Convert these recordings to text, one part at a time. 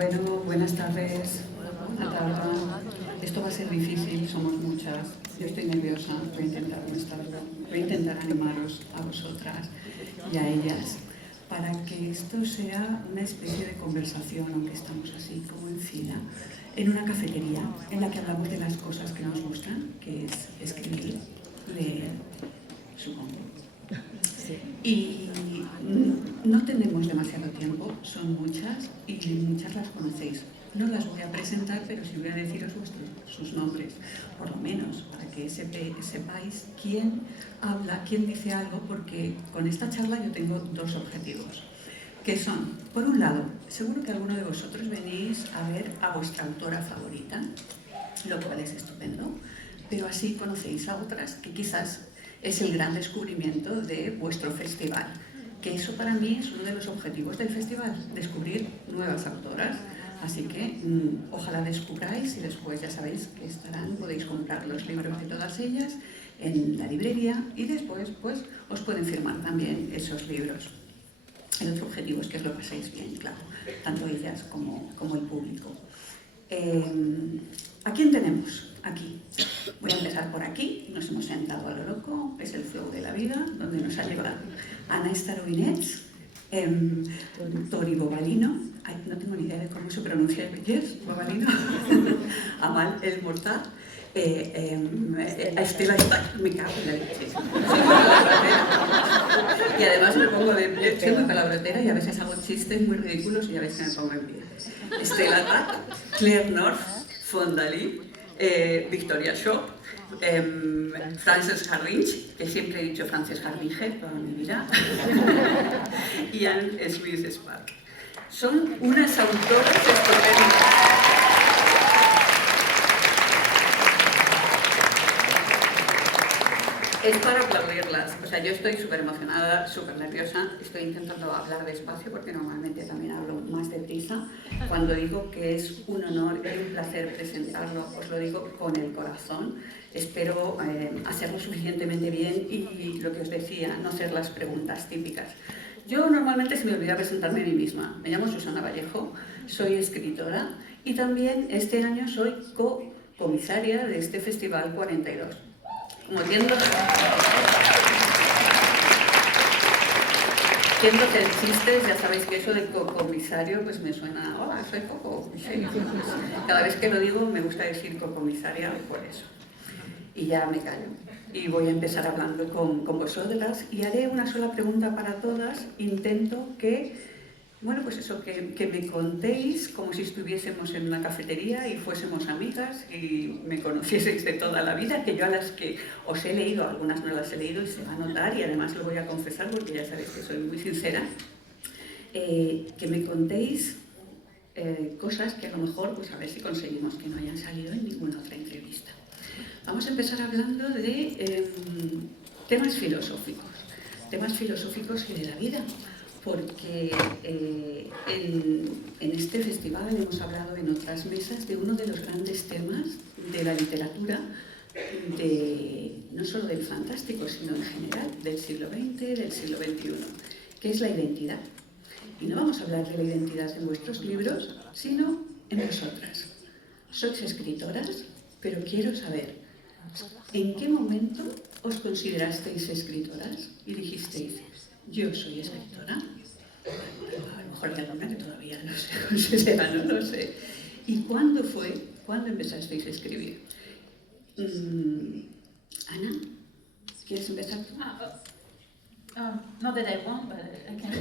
Bueno, buenas tardes a todos. Esto va a ser difícil, somos muchas. Yo estoy nerviosa, voy a intentar animaros a vosotras y a ellas para que esto sea una especie de conversación, aunque estamos así como en fila, en una cafetería en la que hablamos de las cosas que nos gustan, que es escribir, leer, supongo. Y no tenemos demasiado tiempo, son muchas y muchas las conocéis. No las voy a presentar, pero sí voy a deciros sus nombres, por lo menos, para que sepáis quién habla, quién dice algo, porque con esta charla yo tengo dos objetivos, que son, por un lado, seguro que alguno de vosotros venís a ver a vuestra autora favorita, lo cual es estupendo, pero así conocéis a otras que quizás es el gran descubrimiento de vuestro festival, que eso para mí es uno de los objetivos del festival, descubrir nuevas autoras. Así que ojalá descubráis y después ya sabéis que podéis comprar los libros de todas ellas en la librería y después pues os pueden firmar también esos libros. El otro objetivo es que os lo paséis bien, claro, tanto ellas como el público. ¿A quién tenemos aquí? Voy a empezar por aquí, nos hemos sentado a lo loco, es el flow de la vida, donde nos ha llevado Starobínets, Bovalino, no tengo ni idea de cómo se pronuncia el Bovalino, Amal, El-Mohtar, Stella, me cago en la leche. Y además me pongo de pie, soy muy palabrotera y a veces hago chistes muy ridículos y a veces me pongo en pie. Stella, Tack, Fonda, Victoria Schwab, Hardinge, que siempre he dicho Hardinge toda mi vida, y Schwab. Son unas autoras estupendas. Es para aplaudirlas. O sea, yo estoy súper emocionada, súper nerviosa. Estoy intentando hablar despacio porque normalmente también hablo más deprisa. Cuando digo que es un honor y un placer presentarlo, os lo digo con el corazón. Espero hacerlo suficientemente bien y lo que os decía, no hacer las preguntas típicas. Yo normalmente se me olvida presentarme a mí misma. Me llamo Susana Vallejo, soy escritora y también este año soy co-comisaria de este Festival 42. Como tiendo hacer chistes, ya sabéis que eso de co-comisario pues me suena, hola, soy co-comisaria. Cada vez que lo digo me gusta decir co-comisaria por eso. Y ya me callo. Y voy a empezar hablando con vosotras y haré una sola pregunta para todas. Intento que, bueno, pues eso, que me contéis como si estuviésemos en una cafetería y fuésemos amigas y me conocieseis de toda la vida, que yo a las que os he leído, algunas no las he leído y se va a notar y además lo voy a confesar porque ya sabéis que soy muy sincera, que me contéis cosas que a lo mejor, pues a ver si conseguimos que no hayan salido en ninguna otra entrevista. Vamos a empezar hablando de temas filosóficos y de la vida, porque en este festival hemos hablado en otras mesas de uno de los grandes temas de la literatura, no solo del fantástico, sino en general, del siglo XX, del siglo XXI, que es la identidad. Y no vamos a hablar de la identidad en vuestros libros, sino en vosotras. Sois escritoras, pero quiero saber, ¿en qué momento os considerasteis escritoras y dijisteis, yo soy escritora? A lo mejor hay alguna que todavía no se considera, no lo sé. ¿Y cuándo empezasteis a escribir? Ana, ¿quieres empezar tú? Not that I want, but I can.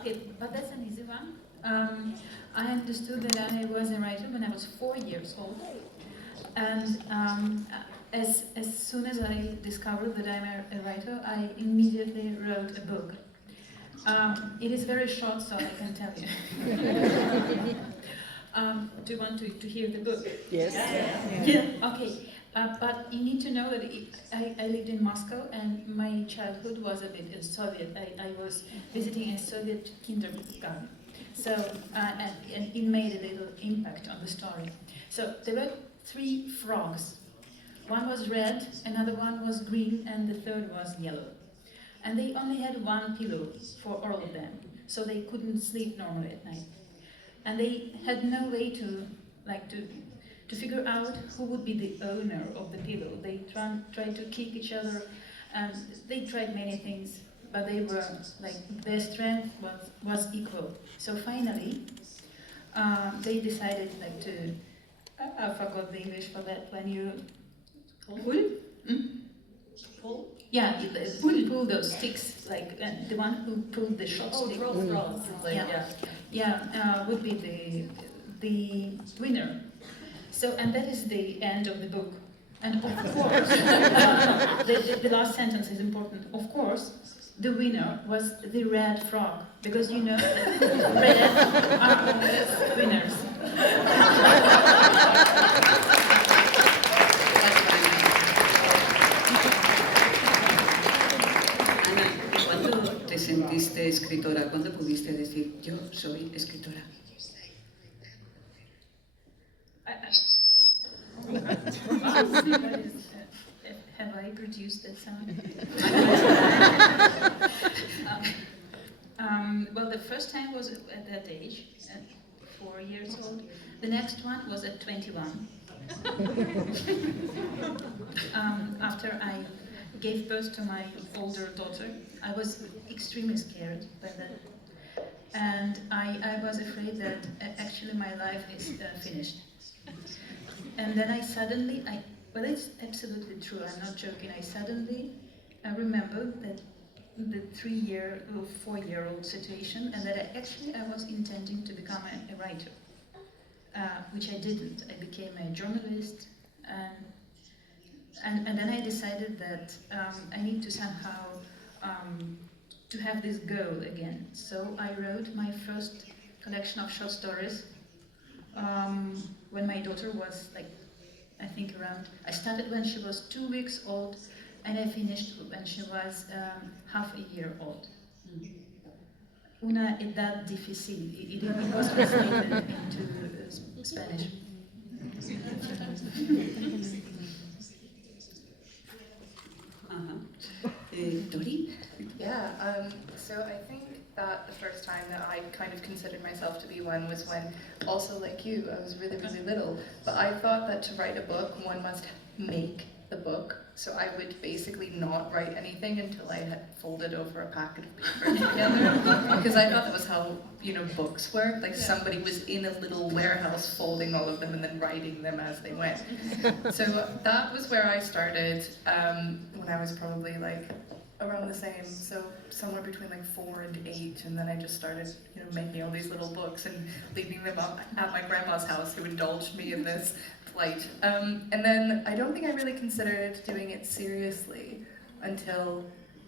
Okay, but that's an easy one. I understood that I was a writer when I was 4 years old, and as soon as I discovered that I'm a writer, I immediately wrote a book. It is very short, so I can tell you. Do you want to hear the book? Yes. Yeah. Okay. But you need to know that I lived in Moscow and my childhood was a bit Soviet. I was visiting a Soviet kindergarten. So, and it made a little impact on the story. So there were 3 frogs. One was red, another one was green, and the third was yellow. and they only had one pillow for all of them, so they couldn't sleep normally at night. And they had no way to figure out who would be the owner of the pillow. They tried to kick each other, and they tried many things, but they were their strength was equal. So finally, they decided to. I forgot the English for that. When you pull. Pull? Yeah, pull those sticks, the one who pulled the short stick. Draws. Would be the winner. So, and that is the end of the book. And of course, the last sentence is important. Of course, the winner was the red frog, because you know that red are always winners. ¿Cuándo te sentiste escritora? ¿Cuándo pudiste decir, yo soy escritora? Have I produced that sound? Well, the first time was at that age, at 4 years old. The next one was at 21. After I gave birth to my older daughter, I was extremely scared by that. And I was afraid that actually my life is finished. And then I suddenly, well, it's absolutely true, I'm not joking, I suddenly remembered that the 3-year or 4-year-old situation, and that I was intending to become a writer, which I didn't. I became a journalist, and then I decided that I need to somehow to have this goal again. So I wrote my first collection of short stories when my daughter was I think I started when she was 2 weeks old, and I finished when she was half a year old. Una edad difícil. It was translated into Spanish. Dori? Yeah, so I think that the first time that I kind of considered myself to be one was when, also like you, I was really, really little, but I thought that to write a book, one must make the book. So I would basically not write anything until I had folded over a packet of paper together, because I thought that was how, books work. Somebody was in a little warehouse folding all of them and then writing them as they went. So that was where I started when I was probably around the same, so somewhere between 4 and 8, and then I just started, making all these little books and leaving them up at my grandma's house, who indulged me in this plight. And then I don't think I really considered doing it seriously until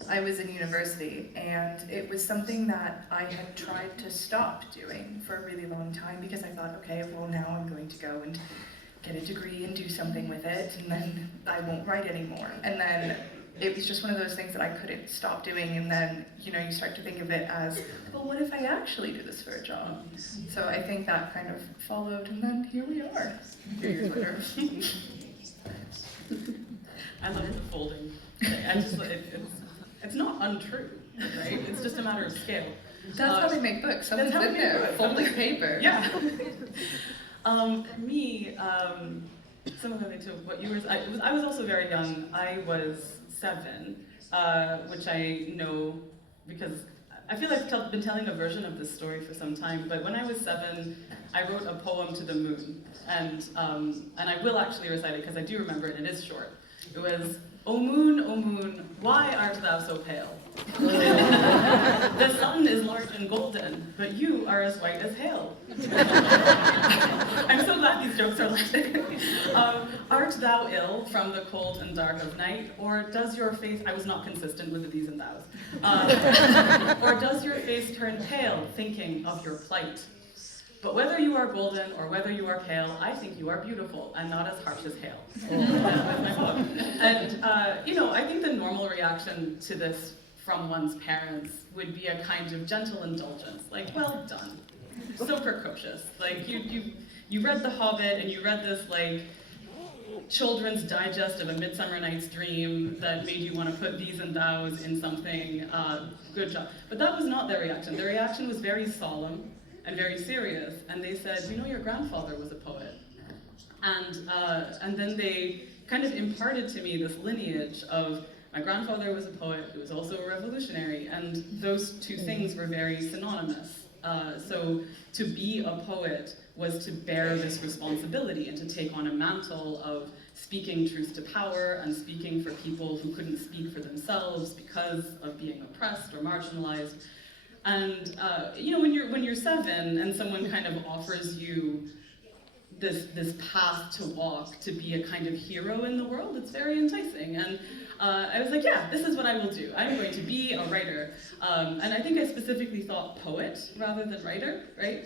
I was in university, and it was something that I had tried to stop doing for a really long time, because I thought, okay, well now I'm going to go and get a degree and do something with it, and then I won't write anymore. And then it was just one of those things that I couldn't stop doing, and then, you start to think of it as, well, what if I actually do this for a job? So I think that kind of followed, and then here we are, 2 years later. I love the folding. It's not untrue, right? It's just a matter of scale. That's how they make books. Someone's in there, folding paper. Yeah. Similarly to what you were, I was also very young. I was 7, which I know because I feel like I've been telling a version of this story for some time, but when I was 7, I wrote a poem to the moon, and I will actually recite it because I do remember it, and it is short. It was, O moon, why art thou so pale? The sun is large and golden, but you are as white as hail. I'm so glad these jokes are like this. Art thou ill from the cold and dark of night, or does your face, I was not consistent with the these and thous, or does your face turn pale thinking of your plight? But whether you are golden or whether you are pale, I think you are beautiful and not as harsh as hail. That's my book. And I think the normal reaction to this from one's parents would be a kind of gentle indulgence, like, well done, so precocious. Like you read The Hobbit and you read this children's digest of A Midsummer Night's Dream that made you want to put these and thous in something, good job. But that was not their reaction. Their reaction was very solemn and very serious, and they said, you know, your grandfather was a poet. And then they kind of imparted to me this lineage of my grandfather was a poet who was also a revolutionary, and those two things were very synonymous. So to be a poet was to bear this responsibility and to take on a mantle of speaking truth to power and speaking for people who couldn't speak for themselves because of being oppressed or marginalized. And you know, when you're 7 and someone kind of offers you this path to walk to be a kind of hero in the world, it's very enticing. And I was like, yeah, this is what I will do. I'm going to be a writer. And I think I specifically thought poet rather than writer, right?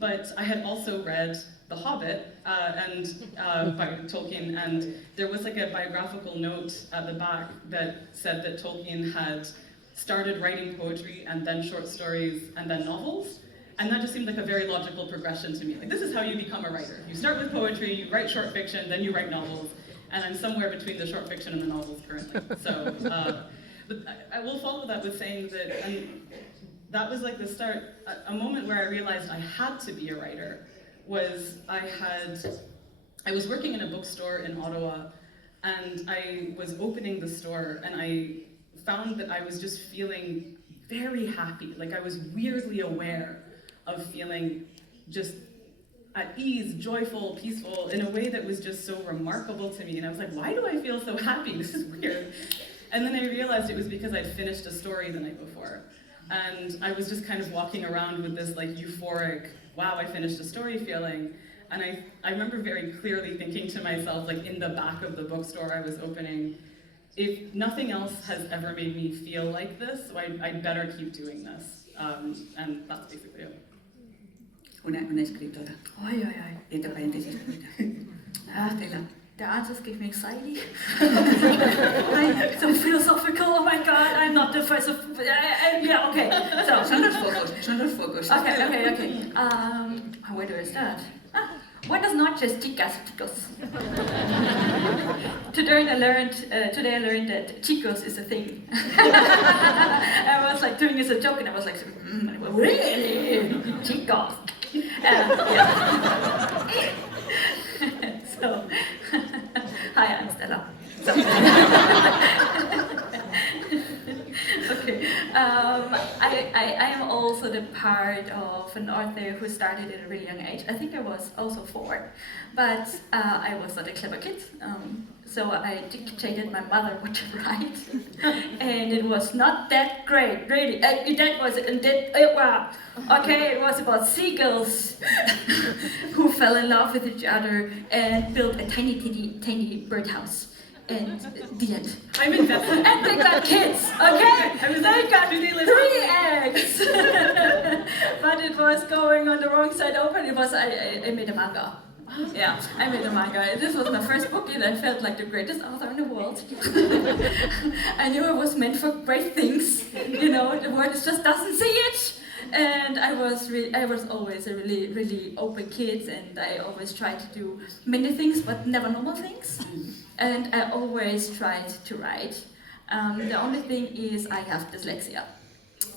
But I had also read The Hobbit by Tolkien, and there was like a biographical note at the back that said that Tolkien had started writing poetry and then short stories and then novels. And that just seemed like a very logical progression to me. Like, this is how you become a writer. You start with poetry, you write short fiction, then you write novels. And I'm somewhere between the short fiction and the novels currently. So, but I will follow that with saying that, and that was like the start, a moment where I realized I had to be a writer was I was working in a bookstore in Ottawa, and I was opening the store, and I found that I was just feeling very happy. Like, I was weirdly aware of feeling just at ease, joyful, peaceful, in a way that was just so remarkable to me. And I was like, why do I feel so happy? This is weird. And then I realized it was because I'd finished a story the night before. And I was just kind of walking around with this like euphoric, wow, I finished a story feeling. And I remember very clearly thinking to myself, like in the back of the bookstore I was opening, if nothing else has ever made me feel like this, so I'd better keep doing this. And that's basically it. Una escritora. Oi, oi, oi. Entre paréntesis. Stella. The answers give me anxiety. I'm so philosophical. Oh my God, I'm not the first of. Yeah, okay. So. Son los focos. Okay. Where do I start? When does noches chicas, chicos? Today I learned that chicos is a thing. I was like doing it as a joke, and I was like, really, chicos? Yeah. So, hi, I'm Stella. Okay. I am also the part of an author who started at a really young age. I think I was also 4, but I was not a clever kid. So I dictated my mother what to write, and it was not that great, really. It was about seagulls who fell in love with each other and built a tiny birdhouse. And the end. I'm invested. And they got kids, okay? They got 3 eggs. But it was going on the wrong side open. I made a manga. Yeah, I made a manga. This was my first book, and I felt like the greatest author in the world. I knew it was meant for great things. You know, the world just doesn't see it. And I was always a really open kid, and I always tried to do many things, but never normal things. And I always tried to write. The only thing is I have dyslexia.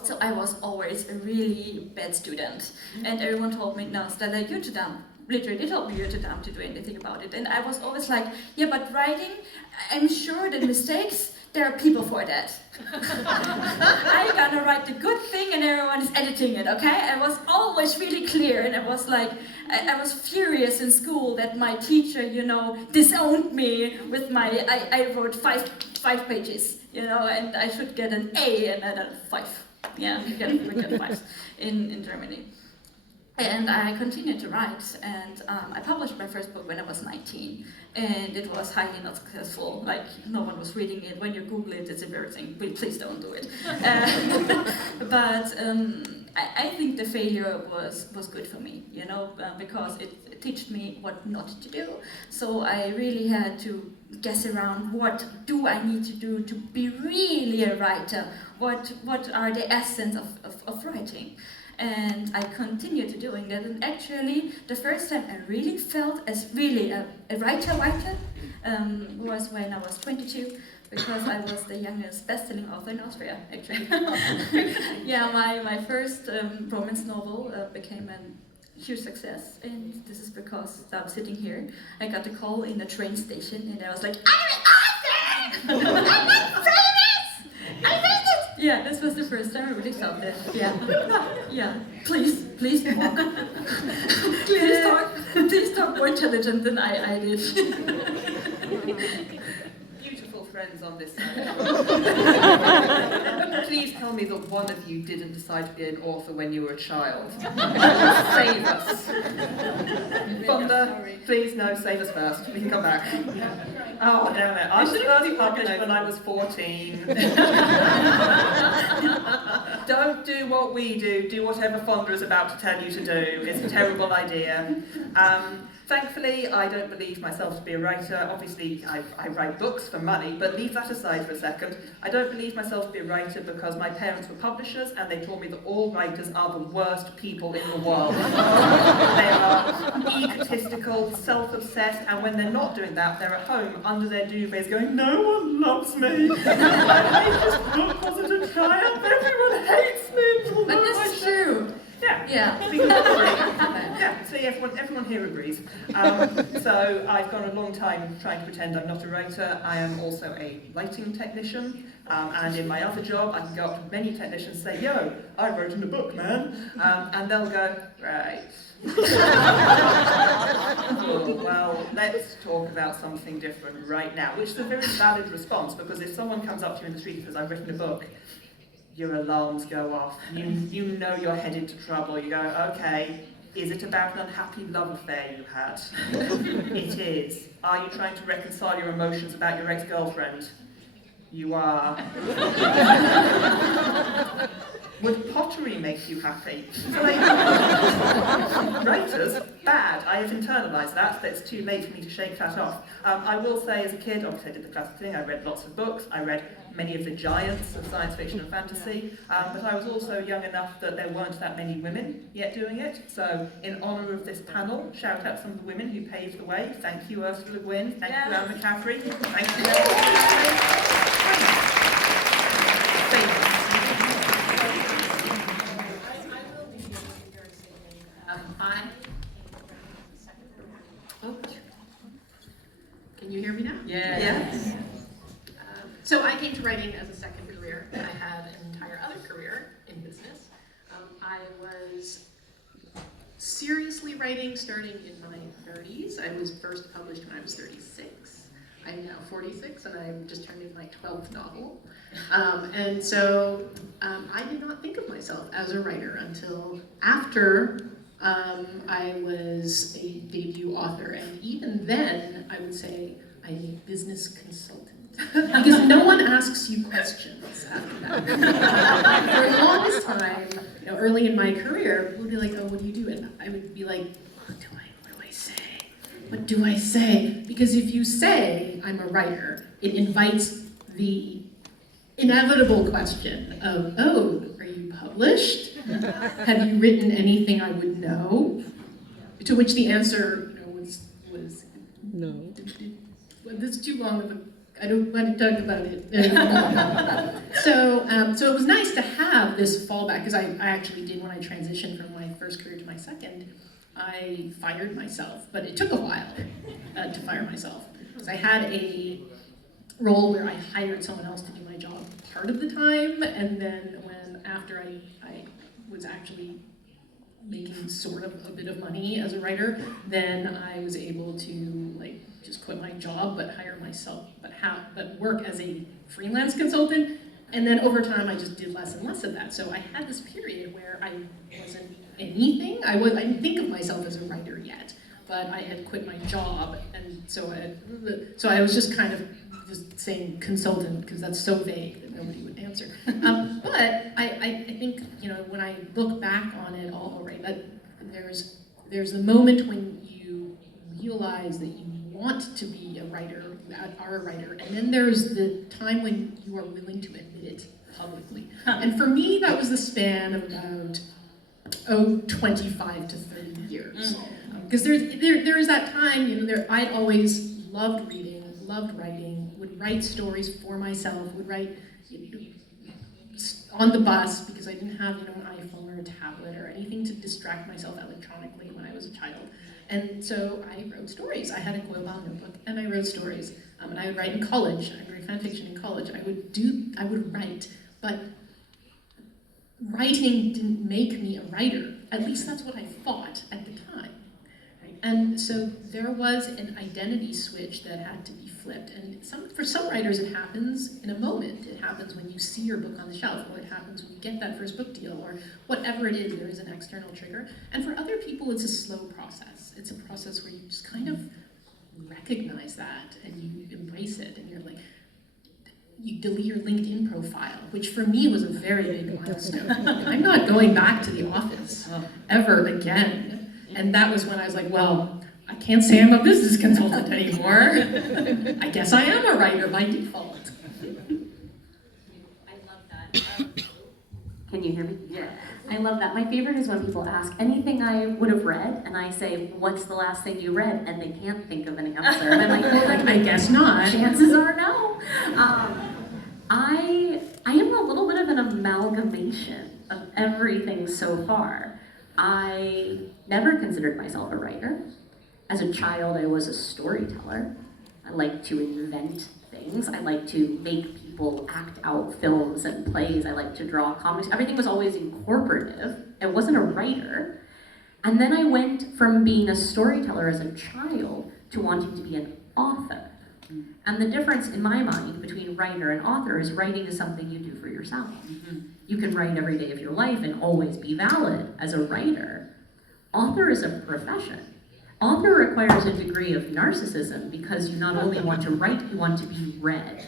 So I was always a really bad student. And everyone told me, no, Stella, you're too dumb. Literally told me you're too dumb to do anything about it. And I was always like, yeah, but writing, I'm sure that mistakes, there are people for that. I'm gonna write the good thing and everyone is editing it, okay? I was always really clear, and I was like, I was furious in school that my teacher, disowned me with I wrote five pages, and I should get an A and then a 5. Yeah, we get 5s in Germany. And I continued to write, and I published my first book when I was 19, and it was highly not successful. Like, no one was reading it. When you Google it, it's embarrassing. Please don't do it. But I think the failure was good for me, because it taught me what not to do. So I really had to guess around, what do I need to do to be really a writer? What are the essence of writing? And I continued to doing that, and actually the first time I really felt as really a writer was when I was 22, because I was the youngest best-selling author in Austria, actually. Yeah, my first romance novel became a huge success, and this is because I'm sitting here. I got a call in the train station, and I was like, I'm an author! I'm not famous! I made it! Yeah, this was the first time I really felt it. Yeah, yeah. Please walk. Please talk more intelligent than I did. Beautiful friends on this side. Please tell me that one of you didn't decide to be an author when you were a child. Save us. Fonda, please, no, save us first. We can come back. Oh, damn it. I was first published when I was 14. Don't do what we do. Do whatever Fonda is about to tell you to do. It's a terrible idea. Thankfully, I don't believe myself to be a writer. Obviously, I write books for money, but leave that aside for a second. I don't believe myself to be a writer because my parents were publishers and they told me that all writers are the worst people in the world. They are egotistical, self-obsessed, and when they're not doing that, they're at home under their duvets going, no one loves me. My latest book wasn't a triumph. Everyone hates me. But this is true. Yeah. Yeah. Yeah, so everyone here agrees. So I've gone a long time trying to pretend I'm not a writer. I am also a lighting technician, and in my other job I can go up to many technicians and say, yo, I wrote in a book, man. And they'll go, right. Oh, well, let's talk about something different right now, which is a very valid response, because if someone comes up to you in the street and says, I've written a book, your alarms go off. You know you're headed to trouble. You go, okay, is it about an unhappy love affair you had? It is. Are you trying to reconcile your emotions about your ex-girlfriend? You are. Would pottery make you happy? Writers, bad. I have internalized that, so it's too late for me to shake that off. I will say, as a kid, obviously I did the classic thing, I read lots of books, I read many of the giants of science fiction and fantasy, but I was also young enough that there weren't that many women yet doing it, so in honour of this panel, shout out some of the women who paved the way. Thank you, Ursula Gwynn, thank you, Anne McCaffrey, thank you, Can you hear me now? Yeah. Yes. So I came to writing as a second career, and I had an entire other career in business. I was seriously writing starting in my 30s. I was first published when I was 36. I'm now 46, and I'm just turning my 12th novel. And so I did not think of myself as a writer until after I was a debut author, and even then, I would say I'm a business consultant. Because no one asks you questions after that. For the longest time, early in my career, people would be like, oh, what do you do? And I would be like, what do I say? What do I say? Because if you say I'm a writer, it invites the inevitable question of, oh, are you published? Have you written anything I would know? To which the answer was no. Well, this is too long of a, I don't want to talk about it. So it was nice to have this fallback, because I actually did, when I transitioned from my first career to my second, I fired myself, but it took a while to fire myself. Because I had a role where I hired someone else to do my job part of the time, and then after I was actually making sort of a bit of money as a writer, then I was able to just quit my job, but hire myself, but work as a freelance consultant. And then over time, I just did less and less of that. So I had this period where I wasn't anything. I didn't think of myself as a writer yet, but I had quit my job, and so I was just kind of just saying consultant, because that's so vague that nobody would answer. But I think, when I look back on it all, right, that there's the moment when you realize that you want to be a writer, you are a writer, and then there's the time when you are willing to admit it publicly. And for me, that was the span of about 25 to 30 years. Because there is that time, I'd always loved reading, loved writing, would write stories for myself, would write on the bus because I didn't have an iPhone or a tablet or anything to distract myself electronically when I was a child. And so I wrote stories. I had a Bovalino notebook and I wrote stories. And I would write in college. I wrote fan fiction in college. I would write, but writing didn't make me a writer. At least that's what I thought at the time. Right? And so there was an identity switch that had to be flipped. And for some writers it happens in a moment. It happens when you see your book on the shelf, or it happens when you get that first book deal, or whatever it is, there is an external trigger. And for other people it's a slow process. It's a process where you just kind of recognize that and you embrace it, and you're like, you delete your LinkedIn profile, which for me was a very big milestone. I'm not going back to the office ever again. And that was when I was like, well, I can't say I'm a business consultant anymore. I guess I am a writer by default. I love that. Can you hear me? Yeah. I love that. My favorite is when people ask anything I would have read, and I say, what's the last thing you read? And they can't think of an answer. And I'm like, well, I guess not. Chances are no. I am a little bit of an amalgamation of everything so far. I never considered myself a writer. As a child, I was a storyteller. I liked to invent things. I liked to make people act out films and plays. I liked to draw comics. Everything was always incorporative. I wasn't a writer. And then I went from being a storyteller as a child to wanting to be an author. And the difference in my mind between writer and author is writing is something you do for yourself. You can write every day of your life and always be valid as a writer. Author is a profession. Author requires a degree of narcissism because you not only want to write, you want to be read.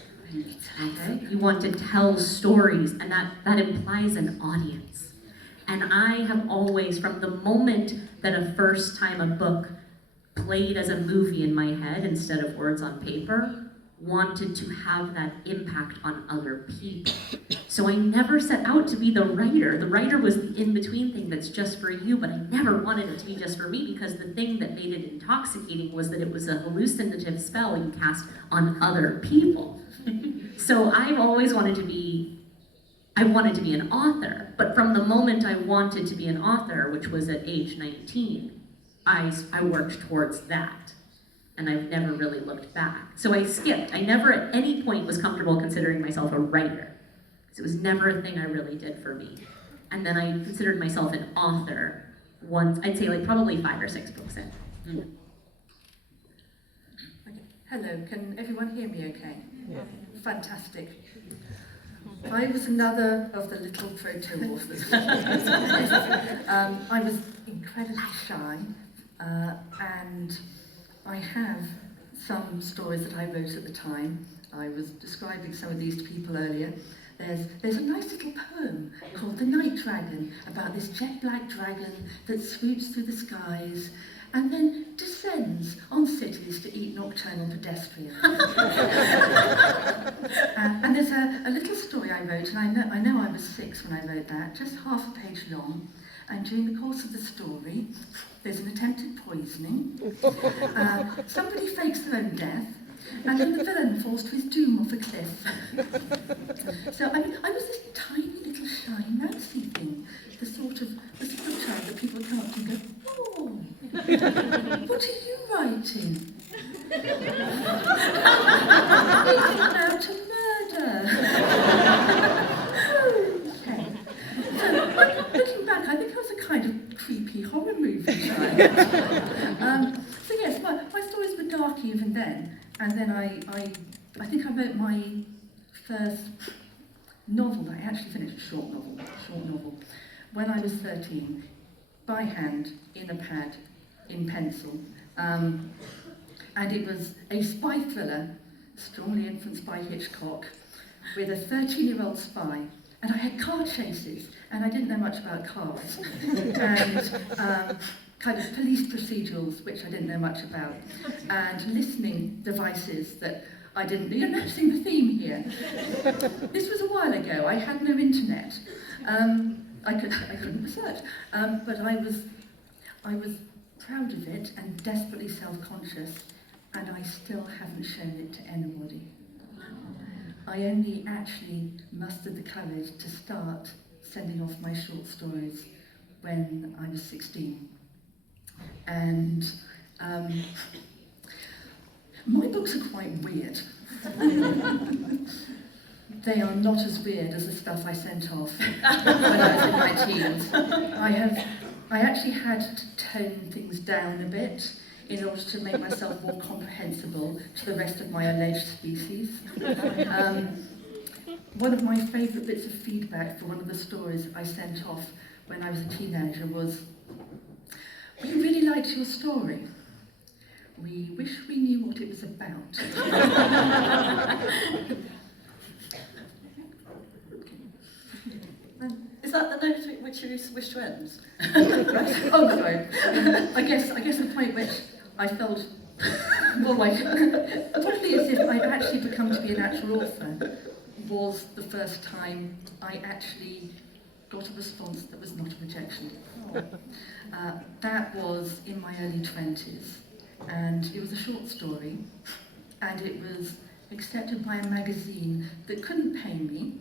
Okay? You want to tell stories, and that implies an audience. And I have always, from the moment that a first time a book played as a movie in my head instead of words on paper, wanted to have that impact on other people. So I never set out to be the writer. The writer was the in-between thing that's just for you, but I never wanted it to be just for me because the thing that made it intoxicating was that it was a hallucinative spell you cast on other people. So I've always wanted to be an author, but from the moment I wanted to be an author, which was at age 19, I worked towards that. And I've never really looked back. So I skipped. I never at any point was comfortable considering myself a writer. Because it was never a thing I really did for me. And then I considered myself an author once, I'd say like probably 5 or 6 books in. Okay. Hello, can everyone hear me okay? Yeah. Fantastic. I was another of the little proto-authors. I was incredibly shy, and I have some stories that I wrote at the time. I was describing some of these to people earlier. There's a nice little poem called The Night Dragon about this jet black dragon that swoops through the skies and then descends on cities to eat nocturnal pedestrians. And there's a little story I wrote, and I know I was 6 when I wrote that, just half a page long. And during the course of the story, there's an attempted poisoning. Somebody fakes their own death, and then the villain falls to his doom off a cliff. So I was this tiny little shy mousy thing, the sort of child that people come up to and go, oh, what are you writing? How to murder. Okay. So, looking back, I think I was a kind of creepy horror movie child. So yes, my stories were dark even then, and then I think I wrote my first novel that I actually finished, a short novel, when I was 13, by hand, in a pad, in pencil, and it was a spy thriller, strongly influenced by Hitchcock, with a 13-year-old spy. And I had car chases, and I didn't know much about cars, and kind of police procedurals, which I didn't know much about, and listening devices that I didn't. You're noticing the theme here. This was a while ago. I had no internet. I couldn't research. But I was proud of it and desperately self-conscious, and I still haven't shown it to anybody. I only actually mustered the courage to start sending off my short stories when I was 16. And my books are quite weird. They are not as weird as the stuff I sent off when I was in my teens. I actually had to tone things down a bit in order to make myself more comprehensible to the rest of my alleged species. One of my favourite bits of feedback for one of the stories I sent off when I was a teenager was, "We really liked your story. We wish we knew what it was about." Is that the note which you wish to end? Oh, sorry. I guess the point which I felt more like, probably as if I'd actually become to be an actual author, was the first time I actually got a response that was not a rejection. That was in my early 20s, and it was a short story, and it was accepted by a magazine that couldn't pay me,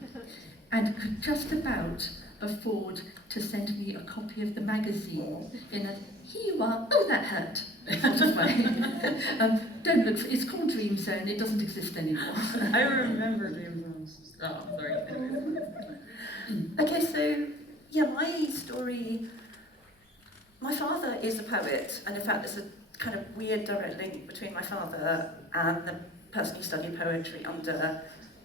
and could just about afford to send me a copy of the magazine in a "here you are, oh that hurt" sort of way. Don't look for it's called Dream Zone, it doesn't exist anymore. I remember Dream Zones. Oh, sorry. Okay, so yeah, my story. My father is a poet, and in fact, there's a kind of weird direct link between my father and the person who studied poetry under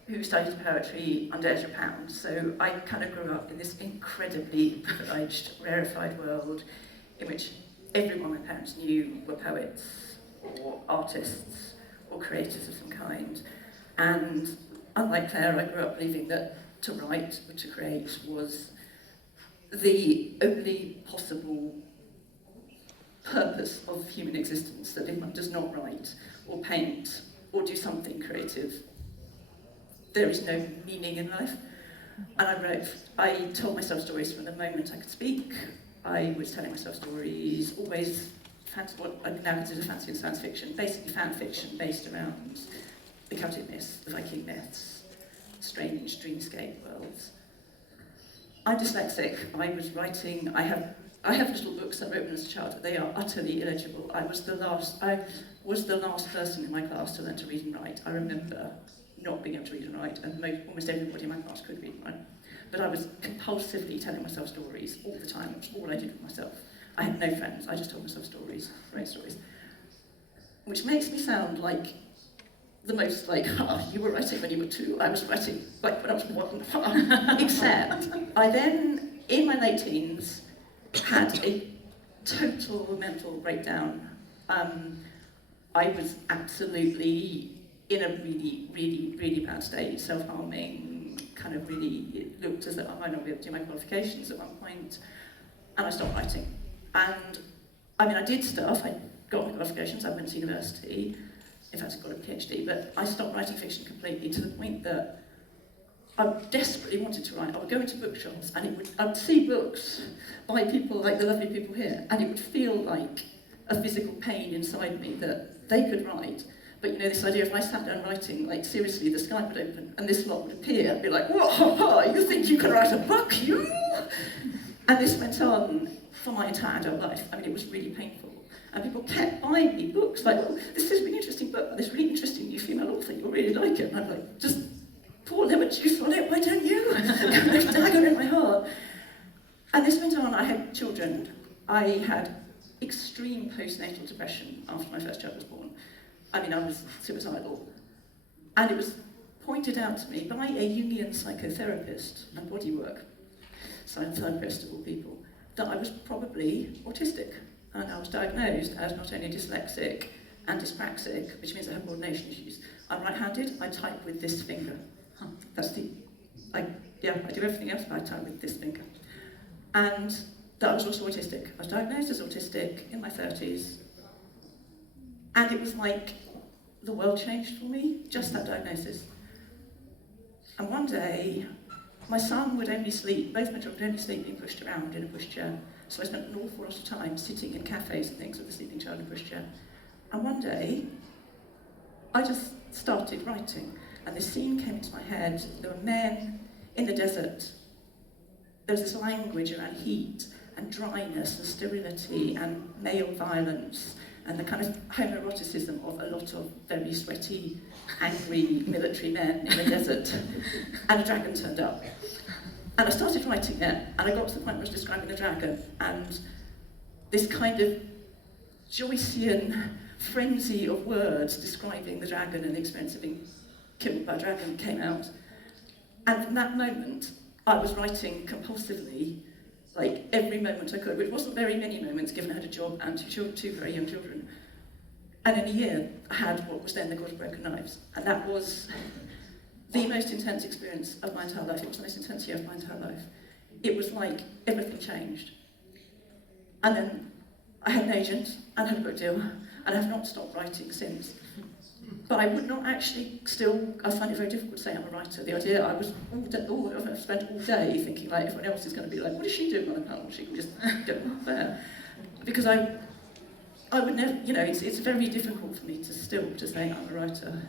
Ezra Pound. So I kind of grew up in this incredibly privileged, rarefied world in which everyone my parents knew were poets or artists or creators of some kind. And unlike Claire, I grew up believing that to write or to create was the only possible purpose of human existence, that if one does not write or paint or do something creative, there is no meaning in life. And I told myself stories from the moment I could speak. I was telling myself stories, always what I now consider fantasy and science fiction, basically fan fiction based around the Celtic myths, the Viking myths, strange dreamscape worlds. I'm dyslexic. I was writing, I have little books I wrote when I was a child. They are utterly illegible. I was the last person in my class to learn to read and write. I remember not being able to read and write, and almost everybody in my class could read and write. But I was compulsively telling myself stories all the time, which was all I did with myself. I had no friends, I just told myself stories, great stories. Which makes me sound like the most like, you were writing when you were 2, I was writing like when I was 1. Except, I then, in my late teens, had a total mental breakdown. I was absolutely in a really, really, really bad state, self-harming, kind of really, it looked as though I might not be able to do my qualifications at one point, and I stopped writing. And, I mean, I did stuff, I got my qualifications, I went to university, in fact I got a PhD, but I stopped writing fiction completely to the point that I desperately wanted to write. I would go into bookshops and I would see books by people like the lovely people here, and it would feel like a physical pain inside me that they could write. But you know, this idea, if I sat down writing, like seriously, the sky would open and this lot would appear, I'd be like, whoa, you think you can write a book, you? And this went on for my entire adult life. I mean, it was really painful. And people kept buying me books, like, oh, this is a really interesting book, this really interesting new female author, you'll really like it. And I'm like, just pour lemon juice on it, why don't you? There's a dagger in my heart. And this went on, I had children. I had extreme postnatal depression after my first child was born. I mean, I was suicidal. And it was pointed out to me by a Jungian psychotherapist and bodywork therapist of all people, that I was probably autistic. And I was diagnosed as not only dyslexic and dyspraxic, which means I have coordination issues. I'm right-handed, I type with this finger. I do everything else, but I type with this finger. And that I was also autistic. I was diagnosed as autistic in my 30s. And it was like the world changed for me, just that diagnosis. And one day, my son would only sleep, both my children would only sleep being pushed around in a pushchair. So I spent an awful lot of time sitting in cafes and things with a sleeping child in a pushchair. And one day, I just started writing. And this scene came into my head. There were men in the desert. There was this language around heat and dryness and sterility and male violence and the kind of homoeroticism of a lot of very sweaty, angry military men in the desert. And a dragon turned up. And I started writing it, and I got to the point where I was describing the dragon, and this kind of Joycean frenzy of words describing the dragon and the experience of being killed by a dragon came out. And from that moment, I was writing compulsively, like every moment I could, which wasn't very many moments given I had a job and two very young children. And in a year, I had what was then the God of Broken Knives. And that was the most intense experience of my entire life. It was the most intense year of my entire life. It was like everything changed. And then I had an agent and had a book deal, and I've not stopped writing since. But I would not actually I find it very difficult to say I'm a writer. The idea, I've spent all day thinking like everyone else is going to be like, what is she doing on a panel? She can just go there. Because I would never, it's very difficult for me to say I'm a writer.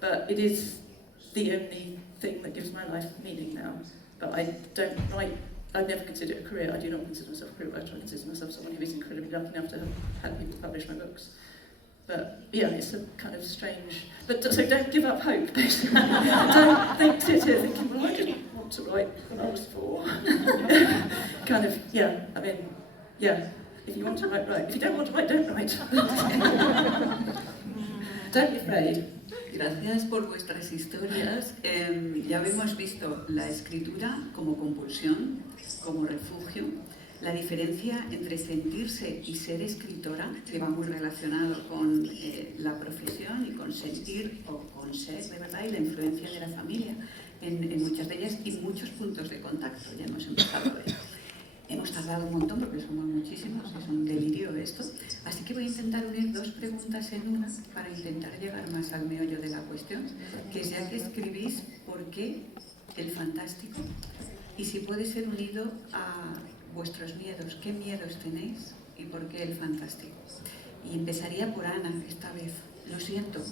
But it is the only thing that gives my life meaning now. But I don't write, I'd never consider it a career. I do not consider myself a career writer. I consider myself someone who is incredibly lucky enough to have had people publish my books. But yeah, it's a kind of strange, so don't give up hope, basically. Don't sit here thinking, well, I didn't want to write when I was 4. If you want to write, write. If you don't want to write, don't write. Don't be afraid. Gracias por vuestras historias. Ya hemos visto la escritura como compulsión, como refugio, la diferencia entre sentirse y ser escritora, que va muy relacionado con la profesión y con sentir o con ser, de verdad, y la influencia de la familia en muchas de ellas y muchos puntos de contacto, ya hemos empezado a ver. Hemos tardado un montón porque somos muchísimos, es un delirio esto, así que voy a intentar unir 2 preguntas en una para intentar llegar más al meollo de la cuestión, que es ya que escribís, ¿por qué el fantástico? Y si puede ser unido a vuestros miedos, ¿qué miedos tenéis y por qué el fantástico? Y empezaría por Ana esta vez, lo siento.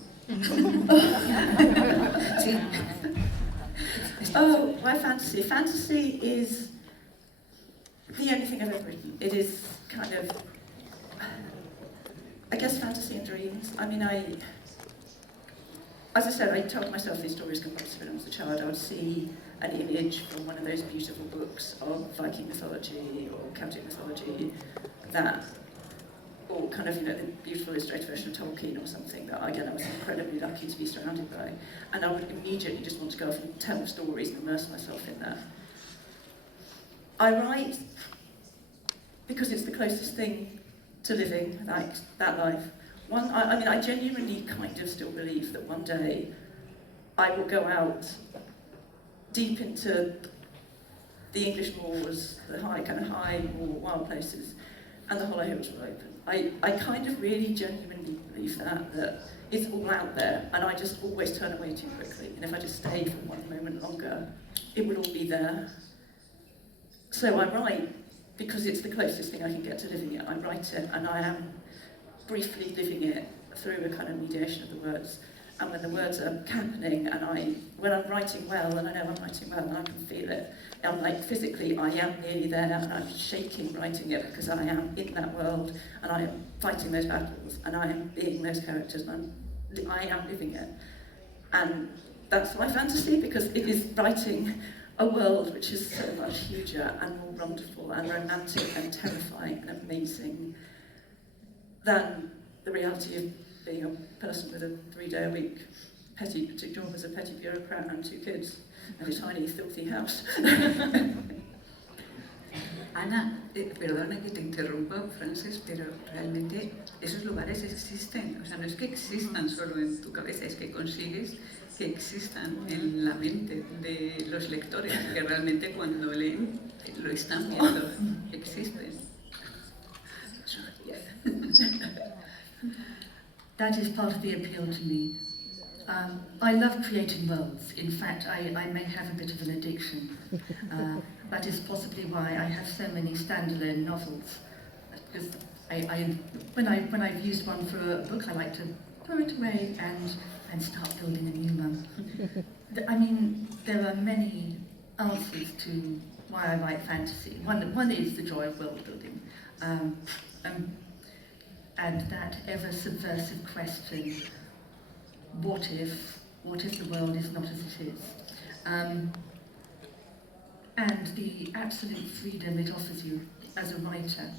Sí. Oh, my fantasy. Fantasy is the only thing I've ever written. It is kind of, I guess, fantasy and dreams. I mean, as I said, I told myself these stories compulsively when I was a child. I would see an image from one of those beautiful books of Viking mythology or Celtic mythology or kind of, the beautiful illustrated version of Tolkien or something that, again, I was incredibly lucky to be surrounded by. And I would immediately just want to go off and tell stories and immerse myself in that. I write because it's the closest thing to living that life. I genuinely kind of still believe that one day I will go out deep into the English moors, the high wild places, and the hollow hills will open. I kind of really genuinely believe that it's all out there, and I just always turn away too quickly. And if I just stay for one moment longer, it would all be there. So I write because it's the closest thing I can get to living it. I write it, and I am briefly living it through a kind of mediation of the words. And when the words are happening, and when I'm writing well, and I know I'm writing well, and I can feel it, I'm like, physically, I am nearly there, and I'm shaking writing it because I am in that world, and I am fighting those battles, and I am being those characters, and I am living it. And that's my fantasy, because it is writing a world which is so much huger and more wonderful and romantic and terrifying and amazing than the reality of being a person with a 3-day-a-week petty job as a petty bureaucrat and 2 kids and a tiny, filthy house. Ana, perdona que te interrumpa, Frances, pero realmente esos lugares existen. O sea, no es que existan solo en tu cabeza, es que consigues que existan en la mente de los lectores, que realmente cuando leen lo están viendo, existen. That is part of the appeal to me. I love creating worlds. In fact, I may have a bit of an addiction. That is possibly why I have so many standalone novels. Because when I've used one for a book, I like to throw it away and start building a new one. I mean, there are many answers to why I write fantasy. One is the joy of world building, and that ever subversive question: what if the world is not as it is? And the absolute freedom it offers you as a writer.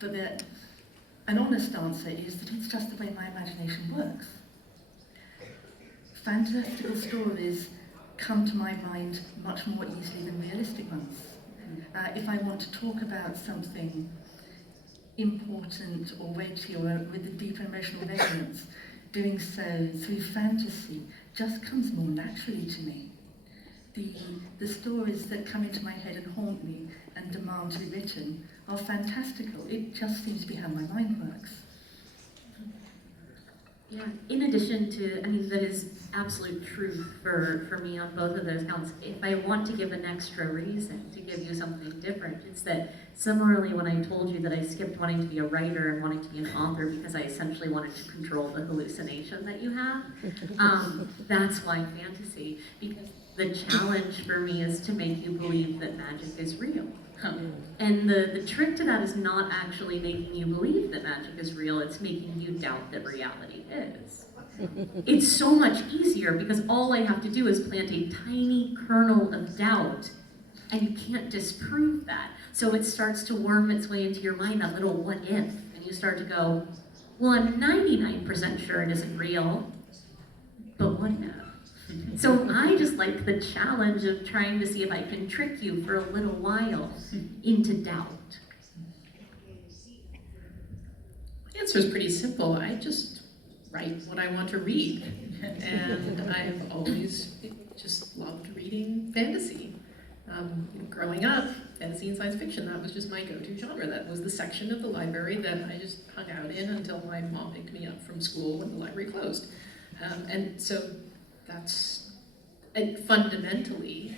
But an honest answer is that it's just the way my imagination works. Fantastical stories come to my mind much more easily than realistic ones. If I want to talk about something important or weighty or with a deep emotional resonance, doing so through fantasy just comes more naturally to me. The stories that come into my head and haunt me and demand to be written are fantastical. It just seems to be how my mind works. Yeah, in addition to, I mean, that is absolute truth for me on both of those counts. If I want to give an extra reason to give you something different, it's that similarly when I told you that I skipped wanting to be a writer and wanting to be an author because I essentially wanted to control the hallucination that you have, that's why fantasy, because the challenge for me is to make you believe that magic is real. And the trick to that is not actually making you believe that magic is real, it's making you doubt that reality is. It's so much easier because all I have to do is plant a tiny kernel of doubt, and you can't disprove that. So it starts to worm its way into your mind, that little what if, and you start to go, well, I'm 99% sure it isn't real, but what if? So I just like the challenge of trying to see if I can trick you for a little while into doubt. The answer is pretty simple. I just write what I want to read. And I've always just loved reading fantasy. Growing up, fantasy and science fiction, that was just my go-to genre. That was the section of the library that I just hung out in until my mom picked me up from school when the library closed. And so that's fundamentally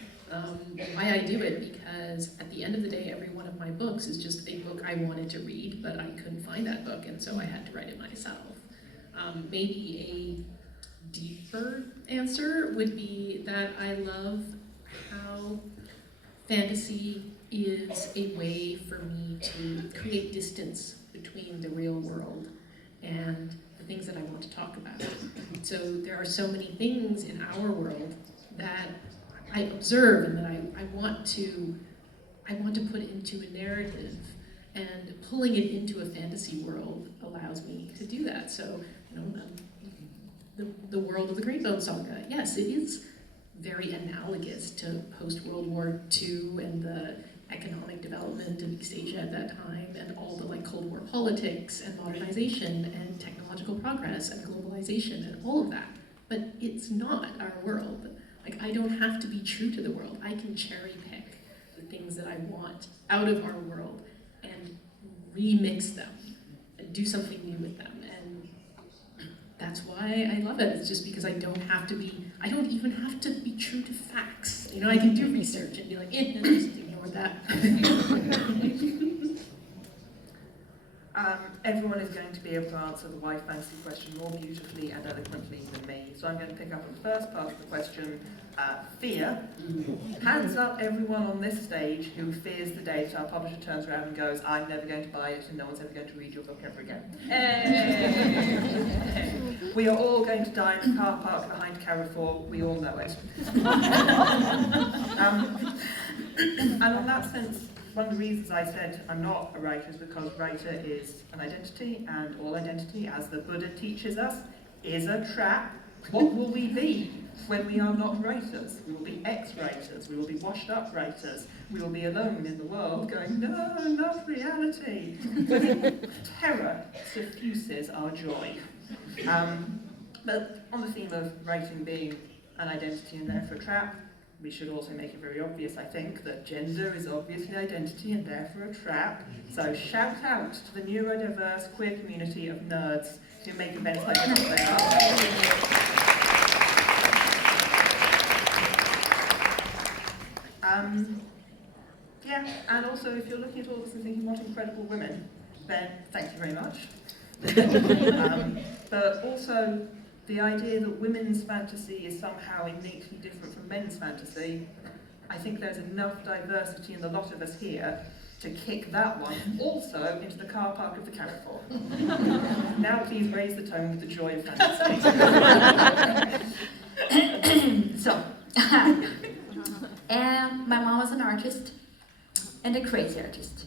why I do it, because at the end of the day, every one of my books is just a book I wanted to read, but I couldn't find that book, and so I had to write it myself. Maybe a deeper answer would be that I love how fantasy is a way for me to create distance between the real world and the things that I want to talk about. So there are so many things in our world that I observe and that I want to put into a narrative, and pulling it into a fantasy world allows me to do that. So, the world of the Great Saga, yes, it is very analogous to post-World War II and the economic development of East Asia at that time, and all the Cold War politics and modernization and technological progress and globalization and all of that. But it's not our world. I don't have to be true to the world. I can cherry pick the things that I want out of our world and remix them and do something new with them. And that's why I love it. It's just because I don't even have to be true to facts. I can do research and be like, just ignore that. Everyone is going to be able to answer the why fantasy question more beautifully and eloquently than me. So I'm going to pick up on the first part of the question, fear. Hands up everyone on this stage who fears the day that our publisher turns around and goes, I'm never going to buy it and no one's ever going to read your book ever again. We are all going to die in the car park behind Carrefour, we all know it. And on that sense, one of the reasons I said I'm not a writer is because writer is an identity, and all identity, as the Buddha teaches us, is a trap. What will we be when we are not writers? We will be ex-writers, we will be washed-up writers, we will be alone in the world going, no, not reality. Terror suffuses our joy. But on the theme of writing being an identity and therefore a trap, we should also make it very obvious, I think, that gender is obviously identity and therefore a trap. So shout out to the neurodiverse queer community of nerds to make events like this what they are. Yeah, and also if you're looking at all this and thinking what incredible women, then thank you very much. But also the idea that women's fantasy is somehow innately different from men's fantasy, I think there's enough diversity in the lot of us here to kick that one also into the car park of the Carrefour. Now please raise the tone with the joy of fantasy. So, my mom was an artist, and a crazy artist.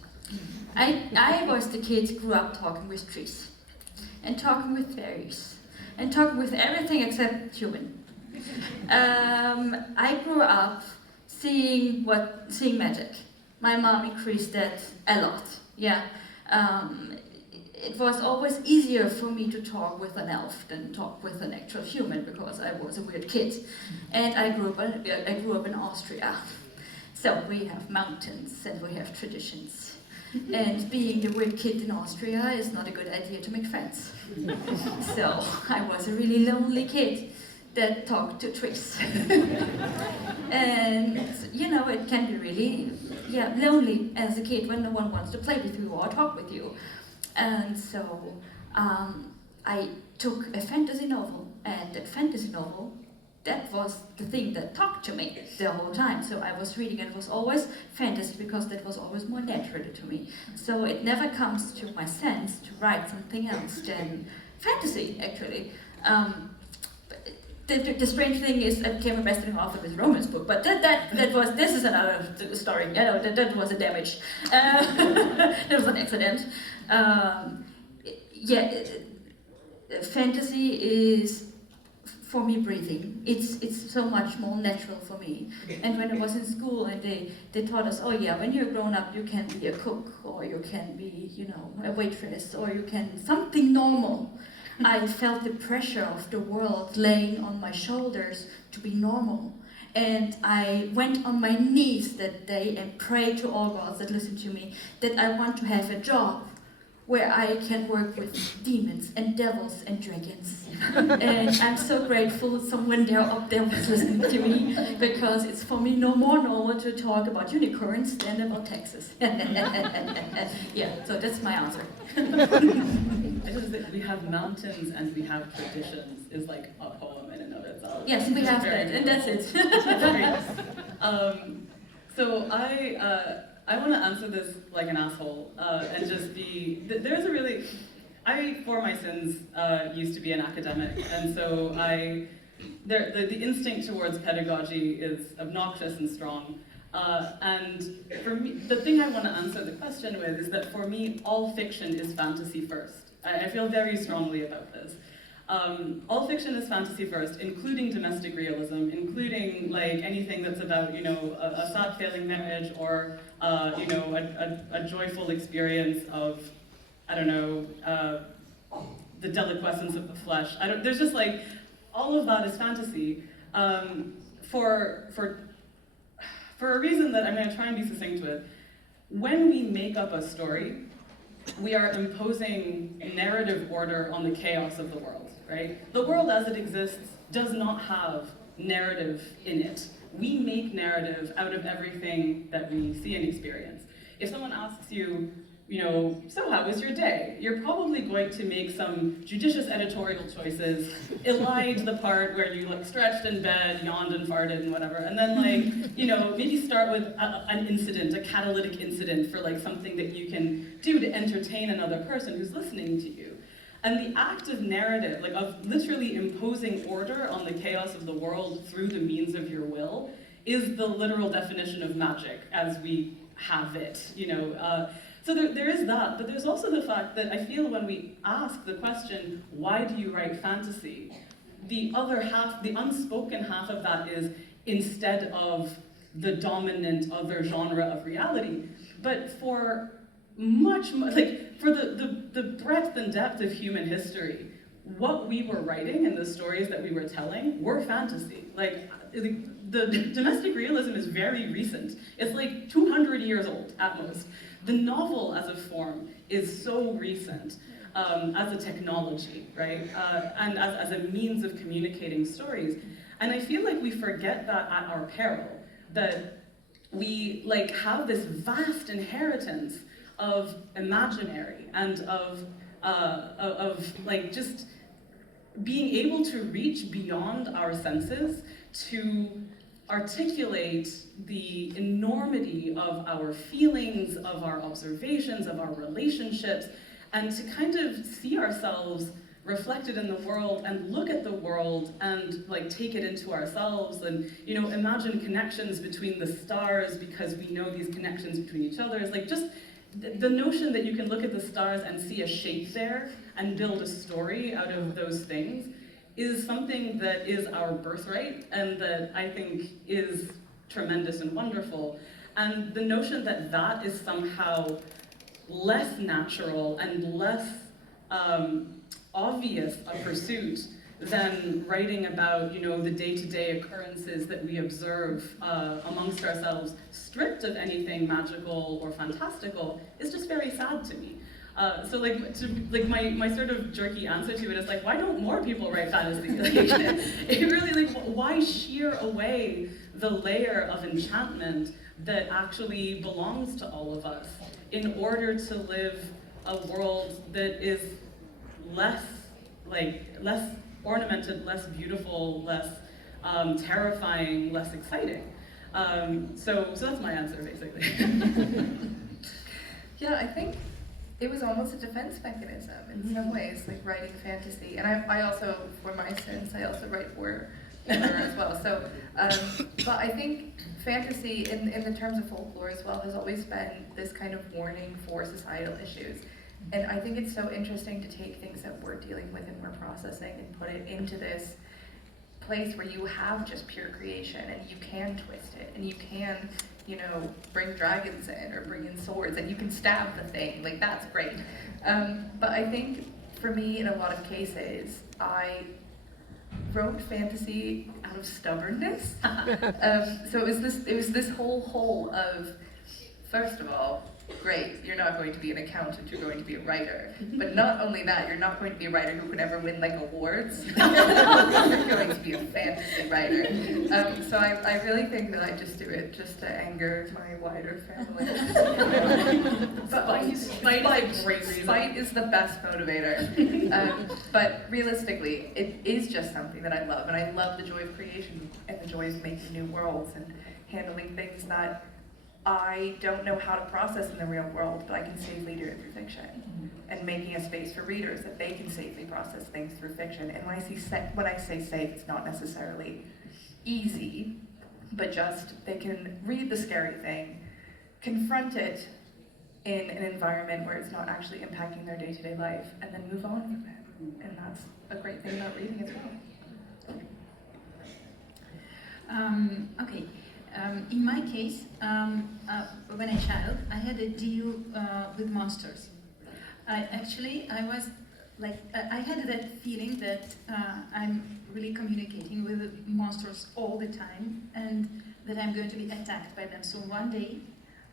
I was the kid who grew up talking with trees, and talking with fairies, and talking with everything except human. I grew up seeing magic. My mom increased that a lot. Yeah. It was always easier for me to talk with an elf than talk with an actual human because I was a weird kid. And I grew up in Austria. So we have mountains and we have traditions. And being the weird kid in Austria is not a good idea to make friends. So I was a really lonely kid that talked to trees. And you know, it can be really lonely as a kid when no one wants to play with you or talk with you. And so I took a fantasy novel, and that fantasy novel, that was the thing that talked to me the whole time. So I was reading, and it was always fantasy because that was always more natural to me. So it never comes to my sense to write something else than fantasy, actually. The strange thing is I became a best-selling author with a romance book, but this is another story. You know, that was a damage. That was an accident. Fantasy is for me breathing. It's so much more natural for me. And when I was in school and they taught us, oh yeah, when you're grown up you can be a cook, or you can be, you know, a waitress, or you can something normal. I felt the pressure of the world laying on my shoulders to be normal. And I went on my knees that day and prayed to all gods that listen to me that I want to have a job where I can work with demons and devils and dragons. And I'm so grateful someone up there was listening to me, because it's for me no more normal to talk about unicorns than about taxes. Yeah, so that's my answer. I just think we have mountains and we have traditions is like a poem in and of itself. Yes, we have that, and that's it. So I want to answer this like an asshole and just be. There's a really. I, for my sins, used to be an academic, and so the instinct towards pedagogy is obnoxious and strong. And for me, the thing I want to answer the question with is that for me, all fiction is fantasy first. I feel very strongly about this. All fiction is fantasy first, including domestic realism, including like anything that's about, you know, a sad failing marriage, or you know, a joyful experience of, I don't know, the deliquescence of the flesh. There's just like, all of that is fantasy for a reason that I'm going to try and be succinct with. When we make up a story, we are imposing narrative order on the chaos of the world, right? The world as it exists does not have narrative in it. We make narrative out of everything that we see and experience. If someone asks you, you know, so how was your day? You're probably going to make some judicious editorial choices, elide the part where you like stretched in bed, yawned and farted and whatever, and then like, you know, maybe start with an incident, a catalytic incident for like something that you can do to entertain another person who's listening to you. And the act of narrative, like of literally imposing order on the chaos of the world through the means of your will, is the literal definition of magic as we have it, you know. So there is that, but there's also the fact that I feel when we ask the question, why do you write fantasy? The other half, the unspoken half of that is instead of the dominant other genre of reality. But for much, like for the breadth and depth of human history, what we were writing and the stories that we were telling were fantasy. Like the domestic realism is very recent. It's like 200 years old at most. The novel as a form is so recent. as a technology, right? And as a means of communicating stories. And I feel like we forget that at our peril, that we like have this vast inheritance of imaginary and of like just being able to reach beyond our senses to articulate the enormity of our feelings, of our observations, of our relationships, and to kind of see ourselves reflected in the world and look at the world and like take it into ourselves and, you know, imagine connections between the stars because we know these connections between each other. It's like just the notion that you can look at the stars and see a shape there and build a story out of those things is something that is our birthright and that I think is tremendous and wonderful. And the notion that that is somehow less natural and less obvious a pursuit than writing about, you know, the day-to-day occurrences that we observe amongst ourselves, stripped of anything magical or fantastical, is just very sad to me. So like, my sort of jerky answer to it is like, why don't more people write fantasy? Like, it really, like, why shear away the layer of enchantment that actually belongs to all of us in order to live a world that is less ornamented, less beautiful, less terrifying, less exciting. So that's my answer, basically. Yeah, I think it was almost a defense mechanism in some ways, like writing fantasy. And I also, for my sins, I also write horror as well. So, but I think fantasy, in the terms of folklore as well, has always been this kind of warning for societal issues. And I think it's so interesting to take things that we're dealing with and we're processing and put it into this place where you have just pure creation and you can twist it and you can, you know, bring dragons in or bring in swords and you can stab the thing. Like, that's great. But I think for me, in a lot of cases, I wrote fantasy out of stubbornness. So it was this whole hole of, first of all, great, you're not going to be an accountant, you're going to be a writer. But not only that, you're not going to be a writer who can ever win like awards. You're going to be a fantasy writer. So I really think that I just do it just to anger my wider family. But spite is the best motivator. But realistically, it is just something that I love, and I love the joy of creation and the joy of making new worlds and handling things that I don't know how to process in the real world, but I can safely do it through fiction, and making a space for readers that they can safely process things through fiction. And when I say safe, it's not necessarily easy, but just they can read the scary thing, confront it in an environment where it's not actually impacting their day-to-day life, and then move on from it. And that's a great thing about reading as well. Okay. In my case, when I was a child, I had a deal with monsters. I was like, I had that feeling that I'm really communicating with monsters all the time, and that I'm going to be attacked by them. So one day,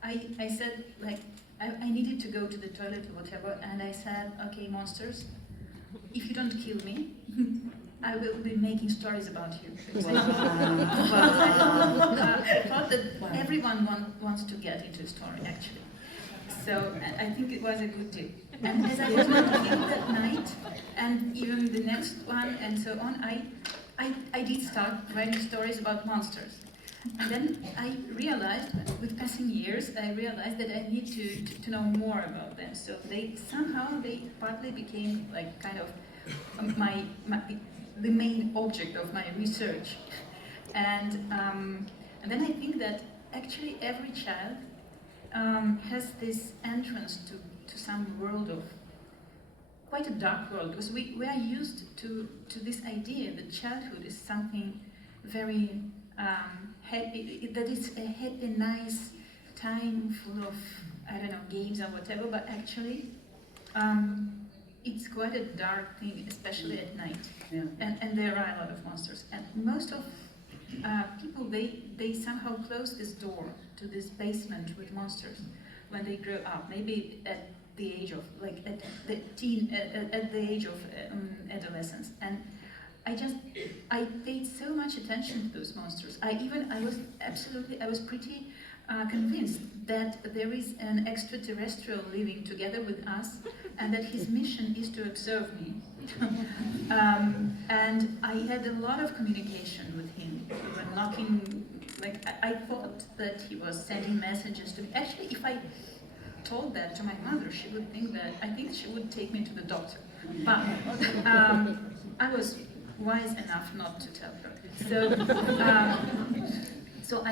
I said, like, I needed to go to the toilet or whatever, and I said, okay, monsters, if you don't kill me, I will be making stories about you. I thought that everyone wants to get into a story, actually. So I think it was a good deal. And as I was not killed that night, and even the next one, and so on, I did start writing stories about monsters. And then I realized, with passing years, I realized that I need to know more about them. So they partly became like kind of the main object of my research. And then I think that actually every child has this entrance to some world of, quite a dark world, because we are used to this idea that childhood is something very happy, that it's a happy, nice time full of, I don't know, games or whatever, but actually it's quite a dark thing, especially at night. Yeah. And there are a lot of monsters. And most of people, they somehow close this door to this basement with monsters when they grow up. Maybe the age of, like at the age of adolescence, and I paid so much attention to those monsters. I was pretty convinced that there is an extraterrestrial living together with us, and that his mission is to observe me. And I had a lot of communication with him. We were knocking, like I thought that he was sending messages to me. Actually, if I told that to my mother, she would think that, I think she would take me to the doctor. But I was wise enough not to tell her. So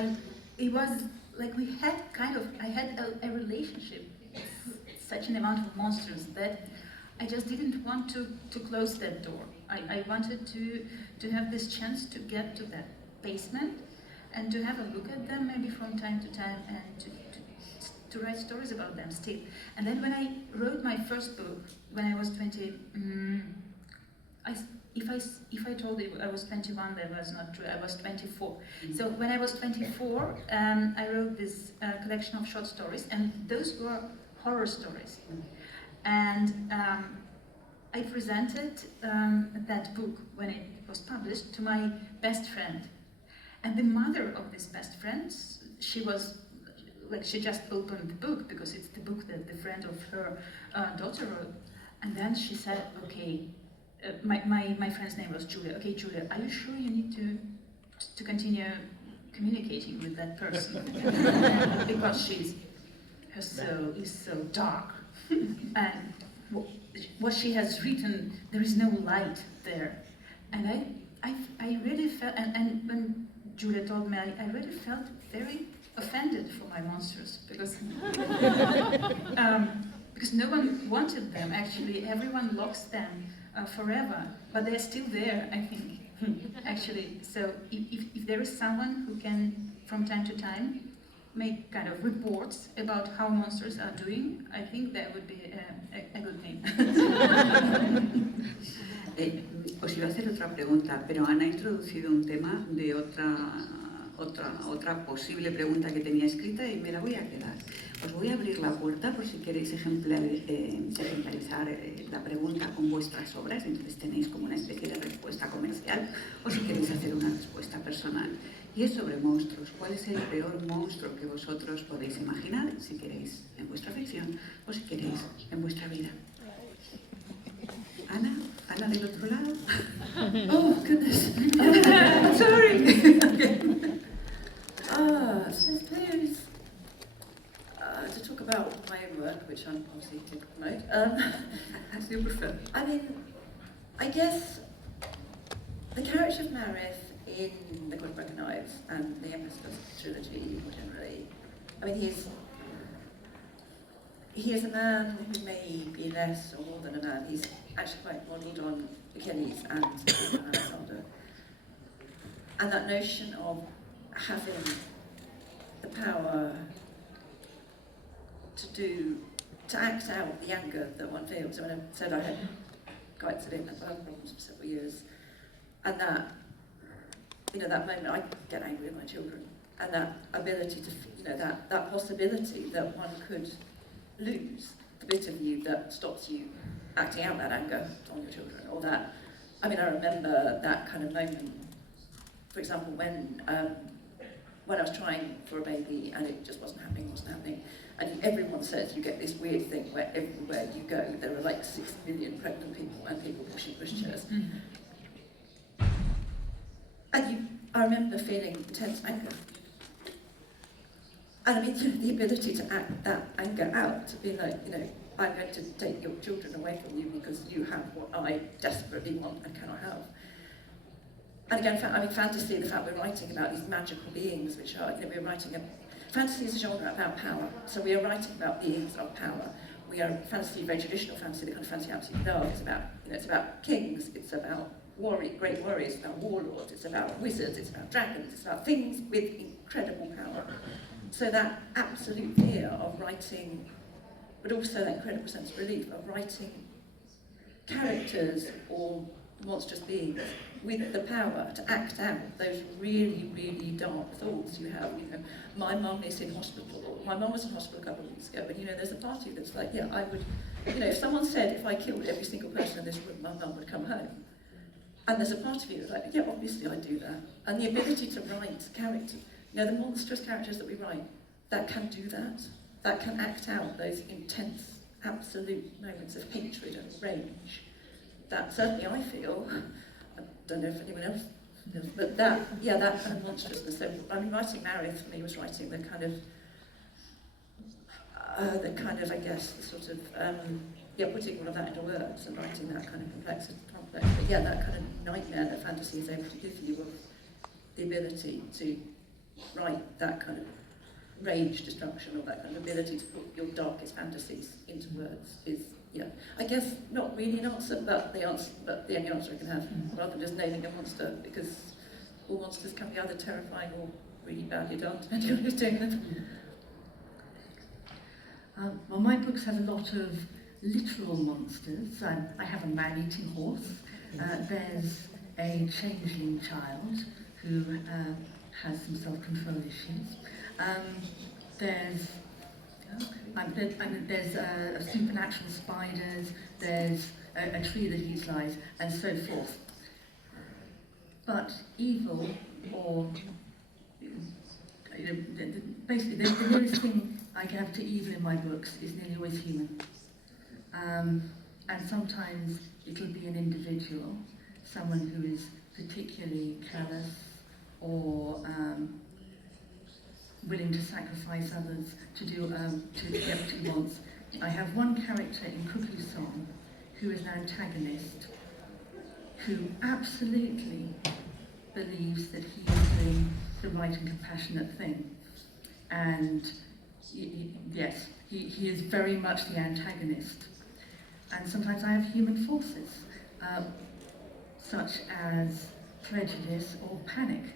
it was like we had I had a relationship, such an amount of monsters that I just didn't want to close that door. I wanted to have this chance to get to that basement and to have a look at them maybe from time to time, and to write stories about them still. And then when I wrote my first book, when I was 20, if I told you I was 21, that was not true. I was 24. So when I was 24, I wrote this collection of short stories, and those were horror stories. And I presented that book, when it was published, to my best friend. And the mother of this best friend, she just opened the book, because it's the book that the friend of her daughter wrote. And then she said, okay, my friend's name was Julia. Okay, Julia, are you sure you need to continue communicating with that person? Because her soul is so dark. And what she has written, there is no light there. And I really felt, and when Julia told me, I really felt very offended for my monsters, because no one wanted them. Actually, everyone lost them forever, but they're still there, I think. Actually, so if there is someone who can, from time to time, make kind of reports about how monsters are doing, I think that would be a good thing. Os iba a hacer otra pregunta, pero Ana ha introducido un tema de otra posible pregunta que tenía escrita y me la voy a quedar. Os voy a abrir la puerta por si queréis ejemplarizar la pregunta con vuestras obras, entonces tenéis como una especie de respuesta comercial, o si queréis hacer una respuesta personal. Y es sobre monstruos. ¿Cuál es el peor monstruo que vosotros podéis imaginar, si queréis en vuestra ficción o si queréis en vuestra vida? Ana del otro lado. Oh, goodness. Sorry. So suppose to talk about my own work, which I'm obviously to promote, as you prefer. I mean, I guess the character of Marith in The God Broken Knives and the Empress trilogy more generally, I mean, he is a man who may be less or more than a man. He's actually quite modelled on Achilles and Alexander. And that notion of having the power to act out the anger that one feels. So when I said I had quite severe mental health problems for several years, and that, that moment I get angry with my children, and that ability to, that possibility that one could lose the bit of you that stops you acting out that anger on your children, or that, I remember that kind of moment, for example, when I was trying for a baby and it just wasn't happening, and everyone says you get this weird thing where everywhere you go there are like 6 million pregnant people and people pushing pushchairs. And I remember feeling intense anger. And the ability to act that anger out, to be like, I'm going to take your children away from you because you have what I desperately want and cannot have. And again, fantasy, the fact we're writing about these magical beings, which are, we're writing fantasy is a genre about power. So we are writing about beings of power. We are fantasy, very traditional fantasy, the kind of fantasy I absolutely love. It's about, it's about kings, it's about great warriors, it's about warlords, it's about wizards, it's about dragons, it's about things with incredible power. So that absolute fear of writing, but also that incredible sense of relief of writing characters or monstrous beings with the power to act out those really, really dark thoughts you have. You know, my mum is in hospital. My mum was in hospital a couple of weeks ago, and you know, there's a part of you that's like, yeah, I would, you know, if someone said if I killed every single person in this room, my mum would come home. And there's a part of you that's like, yeah, obviously I'd do that. And the ability to write characters, you know, the monstrous characters that we write, that can do that. That can act out those intense, absolute moments of hatred and rage. That certainly I feel. I don't know if anyone else does, but that, yeah, that kind of monstrousness. So, I mean, writing Marriott for me was writing the kind of, I guess, sort of, yeah, putting all of that into words and writing that kind of complex. But yeah, that kind of nightmare that fantasy is able to give you of the ability to write that kind of rage, destruction, or that kind of ability to put your darkest fantasies into words is, yeah, I guess not really an answer, but the only answer I can have, rather than just naming a monster, because all monsters can be either terrifying or really badly done, depending on who's doing them. Well, my books have a lot of literal monsters. I have a man-eating horse. There's a changeling child who has some self-control issues. There's supernatural spiders, there's a tree that eats lies, and so forth. But evil, or basically the nearest thing I have to evil in my books is nearly always human. And sometimes it'll be an individual, someone who is particularly callous or willing to sacrifice others to get what he wants. I have one character in Cookie Song who is an antagonist who absolutely believes that he is doing the right and compassionate thing. And yes, he is very much the antagonist. And sometimes I have human forces, such as prejudice or panic.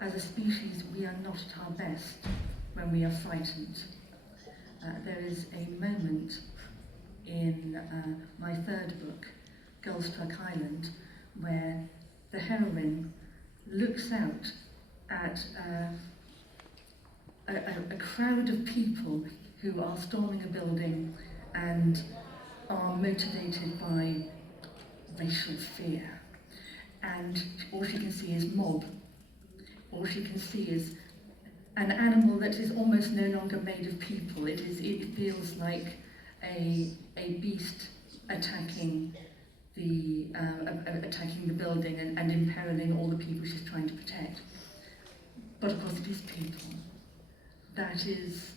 As a species, we are not at our best when we are frightened. There is a moment in my third book, Gullstruck Island, where the heroine looks out at a crowd of people who are storming a building and are motivated by racial fear. And all she can see is mob. All she can see is an animal that is almost no longer made of people. It feels like a beast attacking the building and imperiling all the people she's trying to protect. But of course it is people. That is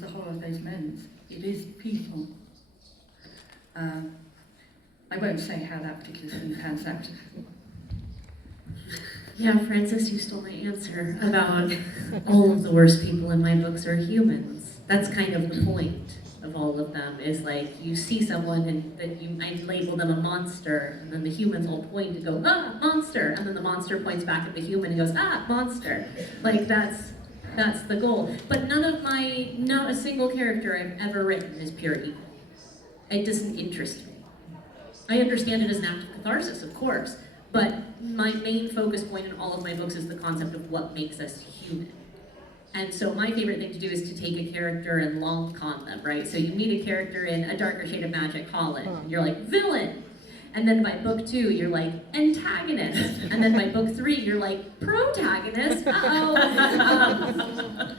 the horror of those moments. It is people. I won't say how that particular thing pans out. Yeah, Francis, you stole my answer about all of the worst people in my books are humans. That's kind of the point of all of them, is like you see someone and that you might label them a monster, and then the humans all point and go, ah, monster, and then the monster points back at the human and goes, ah, monster. Like that's the goal. But not a single character I've ever written is pure evil. It doesn't interest me. I understand it as an act of catharsis, of course, but my main focus point in all of my books is the concept of what makes us human. And so my favorite thing to do is to take a character and long con them, right? So you meet a character in A Darker Shade of Magic, Holland, and you're like, villain! And then by book 2, you're like, antagonist. And then by book 3, you're like, protagonist. Uh-oh.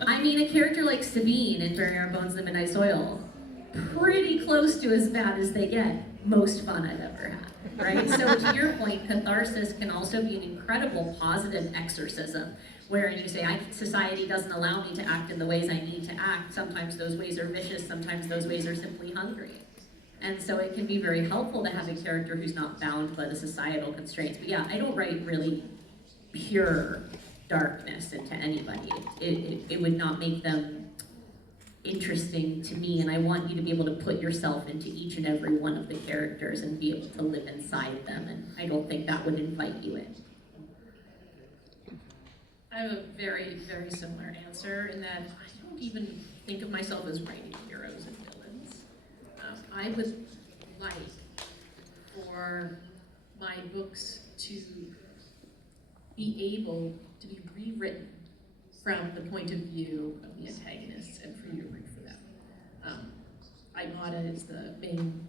I mean, a character like Sabine in Bury Our Bones in the Midnight Soil, pretty close to as bad as they get. Most fun I've ever had, right? So to your point, catharsis can also be an incredible positive exorcism, where you say, society doesn't allow me to act in the ways I need to act. Sometimes those ways are vicious, sometimes those ways are simply hungry. And so it can be very helpful to have a character who's not bound by the societal constraints. But yeah, I don't write really pure darkness into anybody. It would not make them interesting to me, and I want you to be able to put yourself into each and every one of the characters and be able to live inside them, and I don't think that would invite you in. I have a very, very similar answer in that I don't even think of myself as writing heroes and villains. I would like for my books to be able to be rewritten from the point of view of the antagonists and for you to root for them. Imada is the main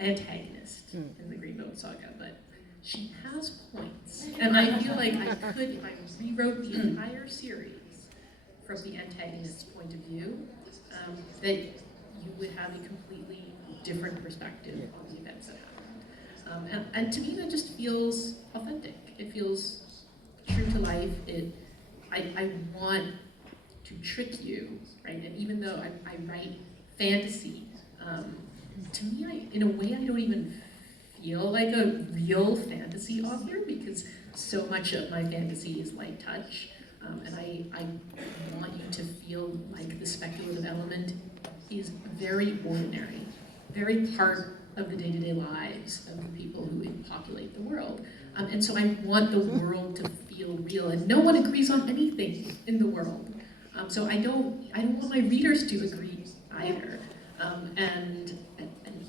antagonist in the Green Boat Saga, but she has points. And I feel like I could, if I rewrote the entire series from the antagonist's point of view, that you would have a completely different perspective on the events that happened. And to me, that just feels authentic. It feels true to life. I want to trick you, right? And even though I write fantasy, to me, in a way, I don't even feel like a real fantasy author because so much of my fantasy is light touch. And I want you to feel like the speculative element is very ordinary, very part of the day-to-day lives of the people who populate the world. And so I want the world to feel real, and no one agrees on anything in the world. So I don't want my readers to agree either. And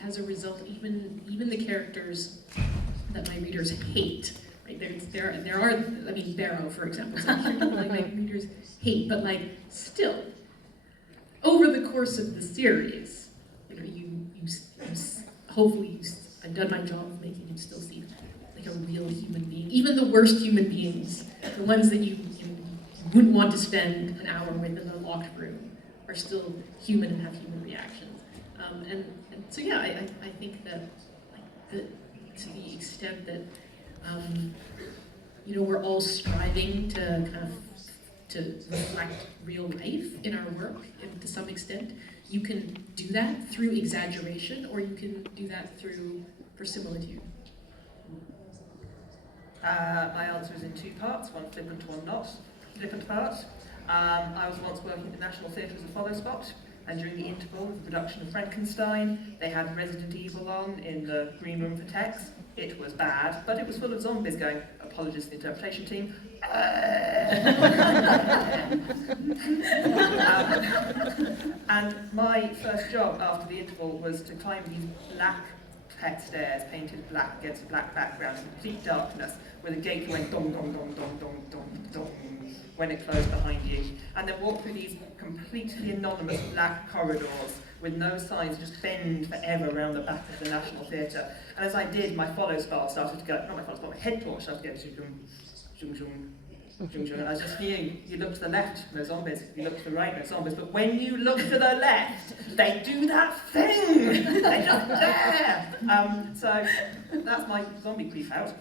as a result, even the characters that my readers hate, right? There are, I mean, Barrow, for example, so I'm sure people like my readers hate, but like still, over the course of the series, you know, hopefully I've done my job of making you still see like a real human being. Even the worst human beings, the ones that you wouldn't want to spend an hour with in a locked room, are still human and have human reactions. And so yeah, I think that to the extent that you know, we're all striving to kind of to reflect real life in our work, and to some extent, you can do that through exaggeration, or you can do that through verisimilitude. My answer is in two parts, one flippant, one not flippant part. I was once working at the National Theatre as a follow spot, and during the interval of the production of Frankenstein, they had Resident Evil on in the green room for techs. It was bad, but it was full of zombies going, apologies to the interpretation team, and my first job after the interval was to climb these black pet stairs, painted black against a black background, in complete darkness, where the gate went dong dong dong dong dong dong dong when it closed behind you, and then walk through these completely anonymous black corridors with no signs, just bend forever around the back of the National Theatre. And as I did, my follow spell started to go, not my follow spell, my head torch started to go zoom, zoom, zoom, zoom, zoom. And I just knew, you look to the left, no zombies. You look to the right, no zombies. But when you look to the left, they do that thing. They just dare. So that's my zombie creep out.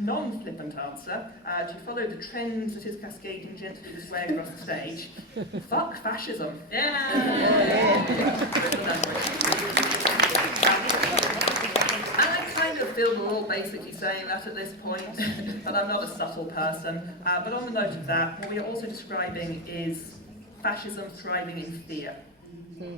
Non-flippant answer, to follow the trends that is cascading gently this way across the stage. Fuck fascism. Yeah. I kind of feel we're all basically saying that at this point, but I'm not a subtle person. But on the note of that, what we are also describing is fascism thriving in fear.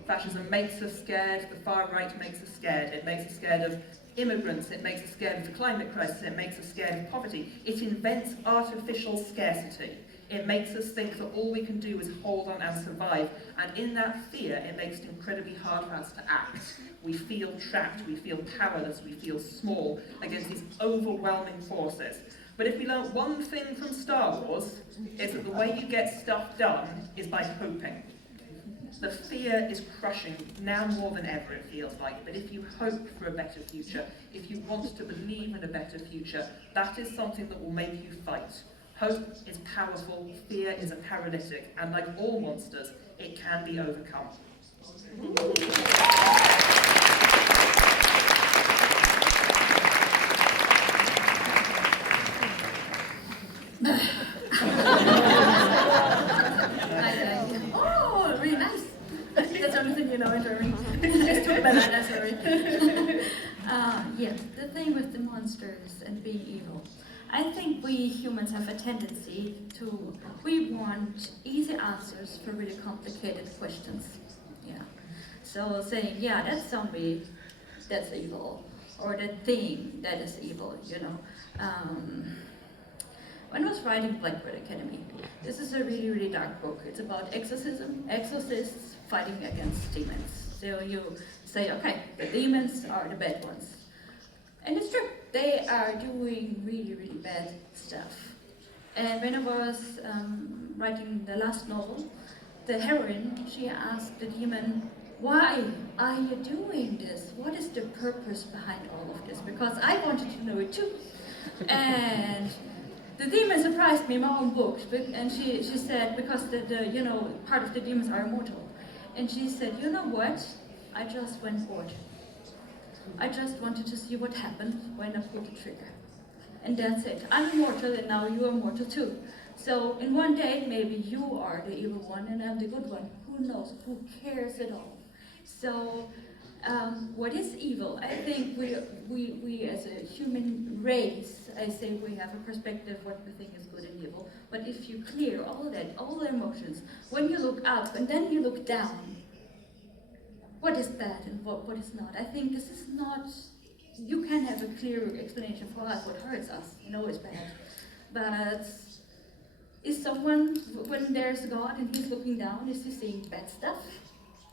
Fascism makes us scared, the far right makes us scared. It makes us scared of immigrants, it makes us scared of the climate crisis, it makes us scared of poverty. It invents artificial scarcity. It makes us think that all we can do is hold on and survive. And in that fear, it makes it incredibly hard for us to act. We feel trapped, we feel powerless, we feel small against these overwhelming forces. But if we learn one thing from Star Wars, it's that the way you get stuff done is by hoping. The fear is crushing, now more than ever it feels like, but if you hope for a better future, if you want to believe in a better future, that is something that will make you fight. Hope is powerful, fear is a paralytic, and like all monsters, it can be overcome. Oh, really nice. That's the only thing you know in German. Just talk about that, sorry. Yes, the thing with the monsters and being evil. I think we humans have a tendency to, we want easy answers for really complicated questions. Yeah. So saying, yeah, that zombie, that's evil. Or that thing, that is evil, you know. When I was writing Blackbird Academy, this is a really, really dark book. It's about exorcism, exorcists fighting against demons. So you say, okay, the demons are the bad ones. And it's true, they are doing really, really bad stuff. And when I was writing the last novel, the heroine, she asked the demon, why are you doing this? What is the purpose behind all of this? Because I wanted to know it too. And the demon surprised me in my own book, and she said, because the part of the demons are immortal. And she said, you know what? I just went bored. I just wanted to see what happened when I pulled the trigger. And that's it. I'm immortal, and now you are mortal too. So in one day, maybe you are the evil one, and I'm the good one. Who knows? Who cares at all? So, what is evil? I think we as a human race, I say we have a perspective what we think is good and evil. But if you clear all of that, all the emotions, when you look up and then you look down, what is bad and what is not? I think this is not. You can have a clear explanation for us what hurts us. You know it's bad, but is someone, when there's God and he's looking down, is he seeing bad stuff?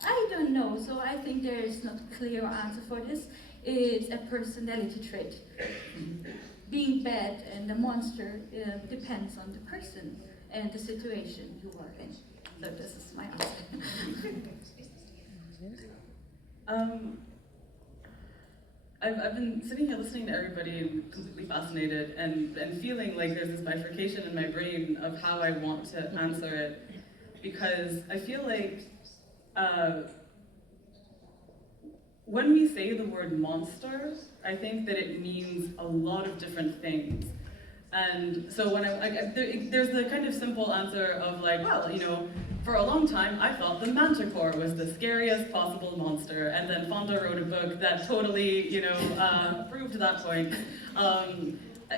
I don't know, so I think there is not a clear answer for this. It's a personality trait. Being bad and a monster depends on the person and the situation you are in. So this is my answer. I've been sitting here listening to everybody and completely fascinated and feeling like there's this bifurcation in my brain of how I want to answer it, because I feel like when we say the word monster, I think that it means a lot of different things. And so when there's the kind of simple answer of like, well, for a long time I thought the manticore was the scariest possible monster, and then Fonda wrote a book that totally, proved that point.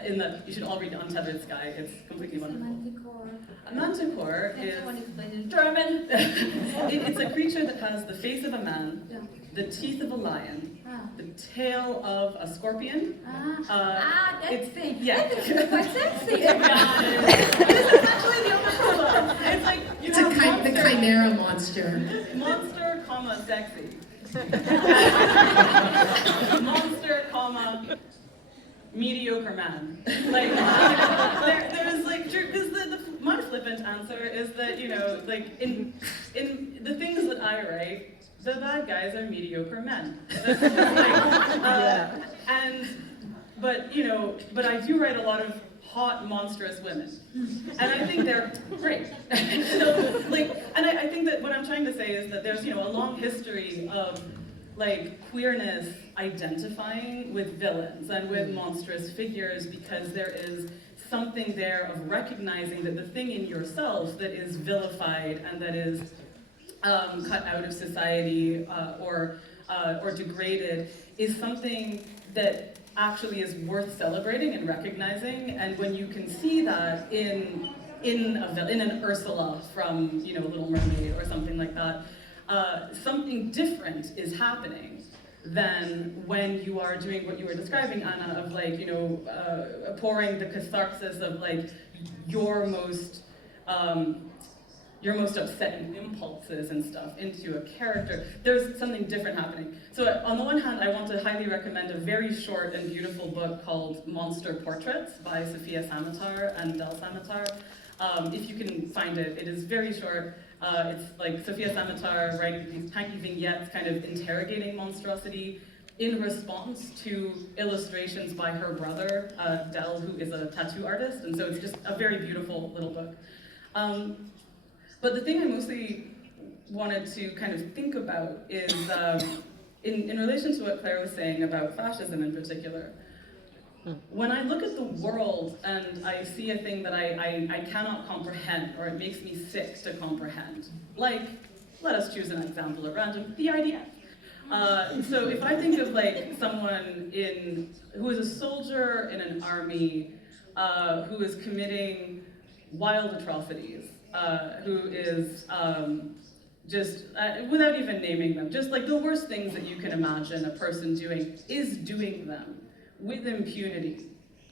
In that you should all read Untethered Sky. It's completely wonderful. A manticore is in German. It's a creature that has the face of a man, the teeth of a lion, the tail of a scorpion. That's it. Yeah. That's quite sexy. This is actually the umbrella. It's like you have the chimera monster. Monster, comma, sexy. Monster, comma, mediocre man. Like, there's like, because my flippant answer is that, like in the things that I write, the bad guys are mediocre men. But I do write a lot of hot, monstrous women. And I think they're great. So, I think that what I'm trying to say is that there's, a long history of, queerness identifying with villains and with monstrous figures, because there is something there of recognizing that the thing in yourself that is vilified and that is cut out of society or degraded is something that actually is worth celebrating and recognizing. And when you can see that in an Ursula from Little Mermaid or something like that, something different is happening than when you are doing what you were describing, Anna, of pouring the catharsis of your most upsetting impulses and stuff into a character. There's something different happening. So on the one hand, I want to highly recommend a very short and beautiful book called Monster Portraits by Sofia Samatar and Del Samatar. If you can find it, it is very short. It's like Sofia Samatar writing these tiny vignettes kind of interrogating monstrosity in response to illustrations by her brother, Del, who is a tattoo artist, and so it's just a very beautiful little book. But the thing I mostly wanted to kind of think about is, in relation to what Claire was saying about fascism in particular, when I look at the world and I see a thing that I cannot comprehend, or it makes me sick to comprehend, let us choose an example at random, the IDF. So if I think of someone who is a soldier in an army, who is committing wild atrocities, who is just, without even naming them, just the worst things that you can imagine a person doing, is doing them with impunity,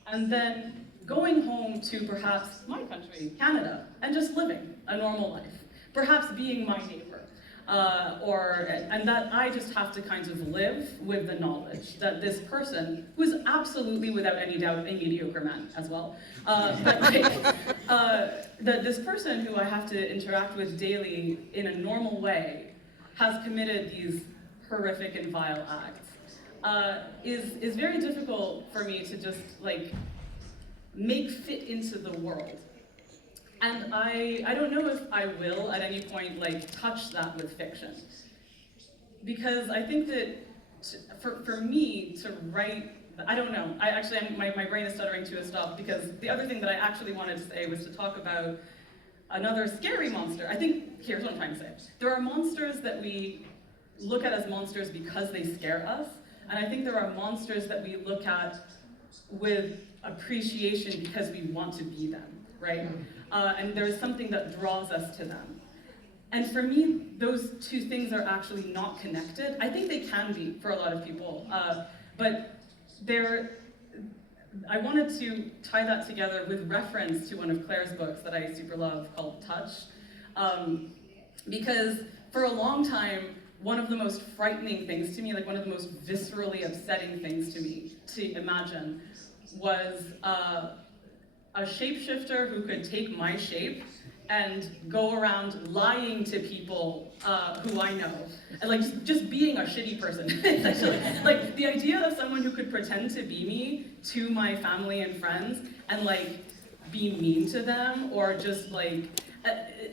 and then going home to perhaps my country, Canada, and just living a normal life, perhaps being my neighbor, And that I just have to kind of live with the knowledge that this person, who is absolutely without any doubt a mediocre man as well, that this person who I have to interact with daily in a normal way has committed these horrific and vile acts, is very difficult for me to just like make fit into the world. And I don't know if I will at any point like touch that with fiction. Because I think that for me to write, I don't know, my brain is stuttering to a stop, because the other thing that I actually wanted to say was to talk about another scary monster. I think, here's what I'm trying to say. There are monsters that we look at as monsters because they scare us, and I think there are monsters that we look at with appreciation because we want to be them, right? And there's something that draws us to them. And for me, those two things are actually not connected. I think they can be for a lot of people, but I wanted to tie that together with reference to one of Claire's books that I super love called Touch, because for a long time, one of the most frightening things to me, like one of the most viscerally upsetting things to me to imagine, was a shapeshifter who could take my shape and go around lying to people who I know, and like just being a shitty person. Essentially, like the idea of someone who could pretend to be me to my family and friends and like be mean to them, or just like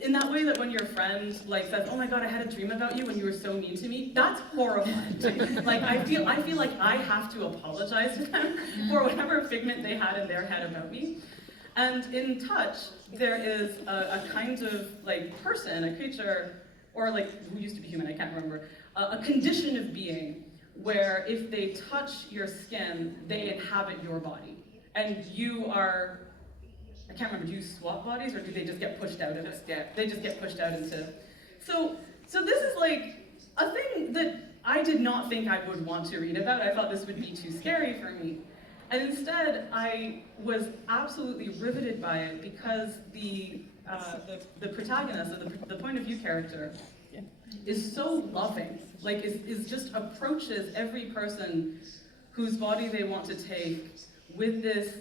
in that way that when your friend like says, "Oh my God, I had a dream about you when you were so mean to me," that's horrifying to me. Like I feel like I have to apologize to them for whatever figment they had in their head about me. And in Touch, there is a kind of like person, a creature, or like who used to be human, I can't remember, a condition of being where if they touch your skin, they inhabit your body. And you are, I can't remember, do you swap bodies or do they just get pushed out of it? They just get pushed out into. So this is like a thing that I did not think I would want to read about. I thought this would be too scary for me. And instead, I was absolutely riveted by it because the protagonist, or the point of view character, is so loving. Like, is just approaches every person whose body they want to take with this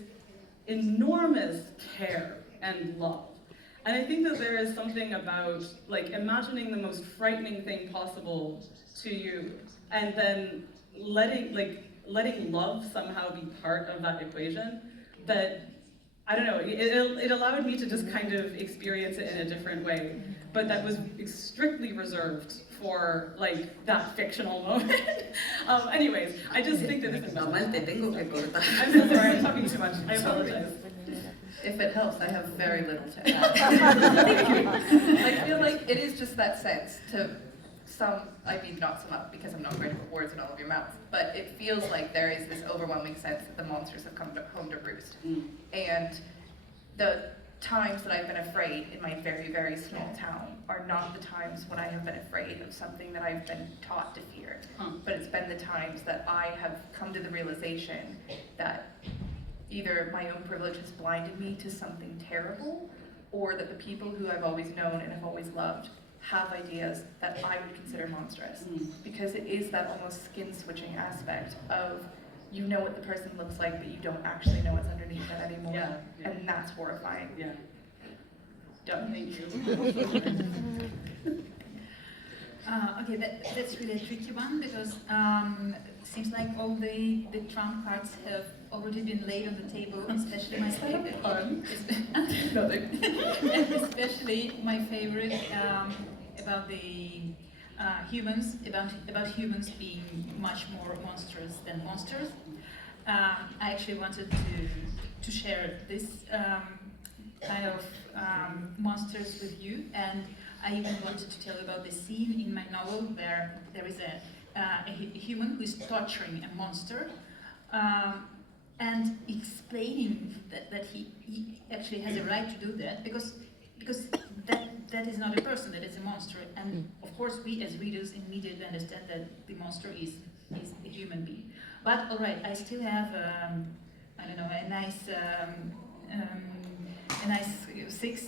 enormous care and love. And I think that there is something about like imagining the most frightening thing possible to you, and then letting love somehow be part of that equation, that, I don't know, it allowed me to just kind of experience it in a different way, but that was strictly reserved for like that fictional moment. Anyways, I just think that this is Amal, te tengo que cortar. I'm so sorry, I'm talking too much, I apologize. If it helps, I have very little to add. I feel like it is just that sense to I mean not sum up because I'm not going to put words in all of your mouths, but it feels like there is this overwhelming sense that the monsters have come home to roost. And the times that I've been afraid in my very, very small town are not the times when I have been afraid of something that I've been taught to fear, but it's been the times that I have come to the realization that either my own privilege has blinded me to something terrible, or that the people who I've always known and have always loved have ideas that I would consider monstrous. Because it is that almost skin-switching aspect of, you know what the person looks like, but you don't actually know what's underneath it anymore. Yeah. And that's horrifying. Yeah. Done. Thank you. Okay, that's really a tricky one, because it seems like all the trump cards have already been laid on the table, especially my favorite. Especially my favorite about the humans, about humans being much more monstrous than monsters. I actually wanted to share this kind of monsters with you, and I even wanted to tell you about the scene in my novel where there is a human who is torturing a monster, and explaining that he actually has a right to do that, because that is not a person, that is a monster. And of course we as readers immediately understand that the monster is a human being. But all right, I still have I don't know, a nice 6.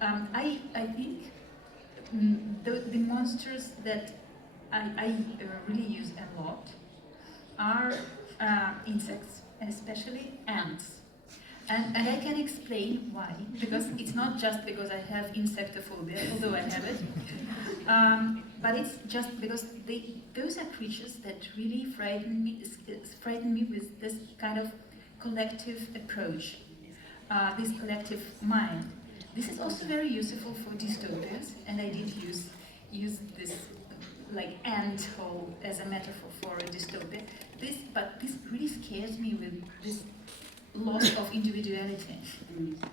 I think the monsters that I really use a lot are insects, and especially ants. And I can explain why, because it's not just because I have insectophobia, although I have it, but it's just because those are creatures that really frighten me with this kind of collective approach, this collective mind. This is also very useful for dystopias, and I did use this like ant hole as a metaphor for a dystopia. But this really scares me with this loss of individuality.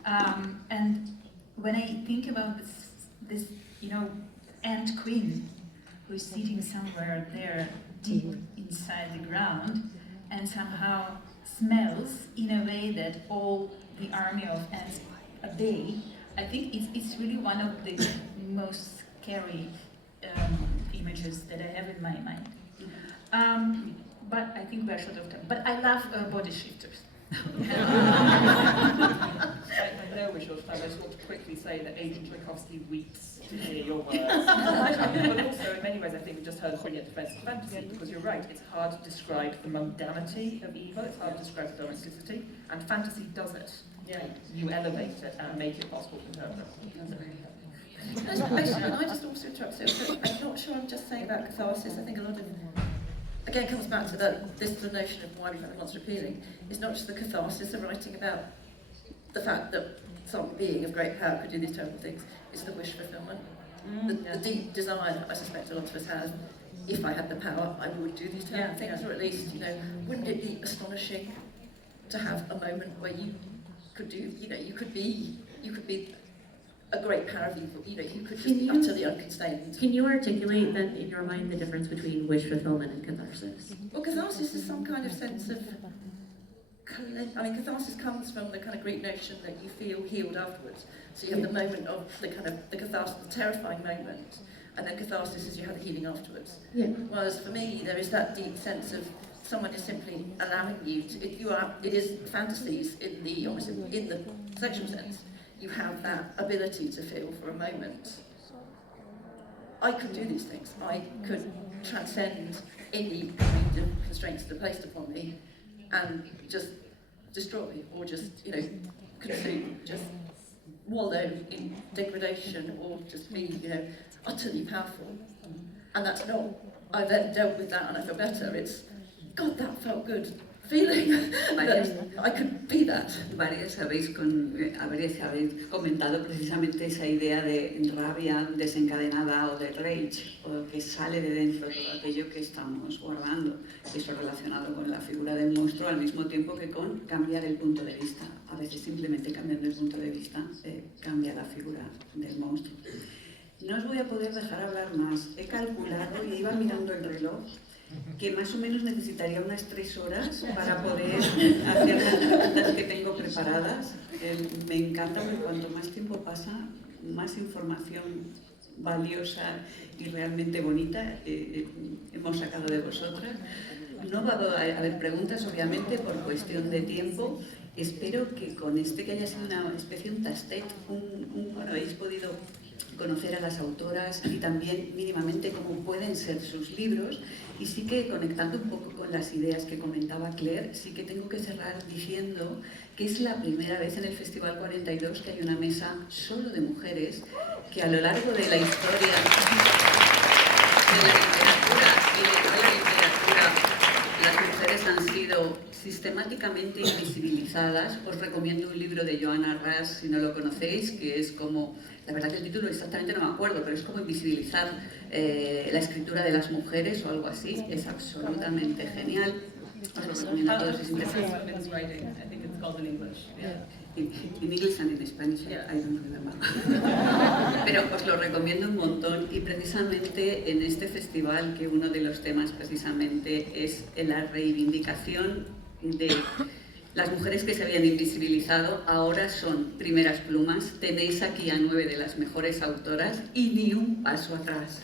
And when I think about this ant queen who is sitting somewhere there deep inside the ground and somehow smells in a way that all the army of ants obey, I think it's really one of the most scary images that I have in my mind. But I think we are short of time. But I love body shifters. I know we're short of time. I just want to quickly say that Agent Tchaikovsky weeps to hear your words. But also, in many ways, I think we just heard a brilliant defense of fantasy, because you're right, it's hard to describe the mundanity of evil, it's hard to describe the domesticity, and fantasy does it. Yeah, you elevate it and make it possible to interpret. I just also interrupt. I'm not sure I'm just saying about catharsis. I think a lot of, again, comes back to this notion of why we find the monster appealing. It's not just the catharsis of writing about the fact that some being of great power could do these terrible things. It's the wish fulfillment, the deep desire that I suspect a lot of us have. If I had the power, I would do these terrible things, or at least, wouldn't it be astonishing to have a moment where you could do, you could be a great power of evil, you could just be utterly unconstrained. Can you articulate then in your mind the difference between wish fulfillment and catharsis? Well, catharsis is some kind of sense of, catharsis comes from the kind of Greek notion that you feel healed afterwards. So you have the moment of the catharsis, the terrifying moment, and then catharsis is you have the healing afterwards. Yeah. Whereas for me, there is that deep sense of someone is simply allowing you to, it is fantasies in the sexual sense. You have that ability to feel for a moment. I could do these things. I could transcend any kind of constraints that are placed upon me and just destroy, or just, consume, just wallow in degradation, or just be, utterly powerful. And that's not, I then dealt with that and I feel better. It's, God, that felt good. Feeling that I could be that. Varias habéis comentado precisamente esa idea de rabia desencadenada o de rage, o que sale de dentro de todo aquello que estamos guardando. Eso relacionado con la figura del monstruo al mismo tiempo que con cambiar el punto de vista. A veces simplemente cambiando el punto de vista cambia la figura del monstruo. No os voy a poder dejar hablar más. He calculado y iba mirando el reloj que más o menos necesitaría unas 3 horas para poder hacer las preguntas que tengo preparadas. Me encanta porque cuanto más tiempo pasa, más información valiosa y realmente bonita hemos sacado de vosotras. No va a haber preguntas, obviamente, por cuestión de tiempo. Espero que con que haya sido una especie de un tastet, habéis podido conocer a las autoras y también mínimamente cómo pueden ser sus libros. Y sí que, conectando un poco con las ideas que comentaba Claire, sí que tengo que cerrar diciendo que es la primera vez en el Festival 42 que hay una mesa solo de mujeres, que a lo largo de la historia de la literatura y de toda la literatura, las mujeres han sido sistemáticamente invisibilizadas. Os recomiendo un libro de Joanna Russ, si no lo conocéis, que es como, la verdad que el título exactamente no me acuerdo, pero es como invisibilizar la escritura de las mujeres o algo así. Es absolutamente genial. Os lo recomiendo a todos. I think it's called in English. In English and in Spanish, I don't remember. Pero os lo recomiendo un montón, y precisamente en este festival, que uno de los temas precisamente es la reivindicación de las mujeres que se habían invisibilizado, ahora son primeras plumas. Tenéis aquí a 9 de las mejores autoras y ni un paso atrás.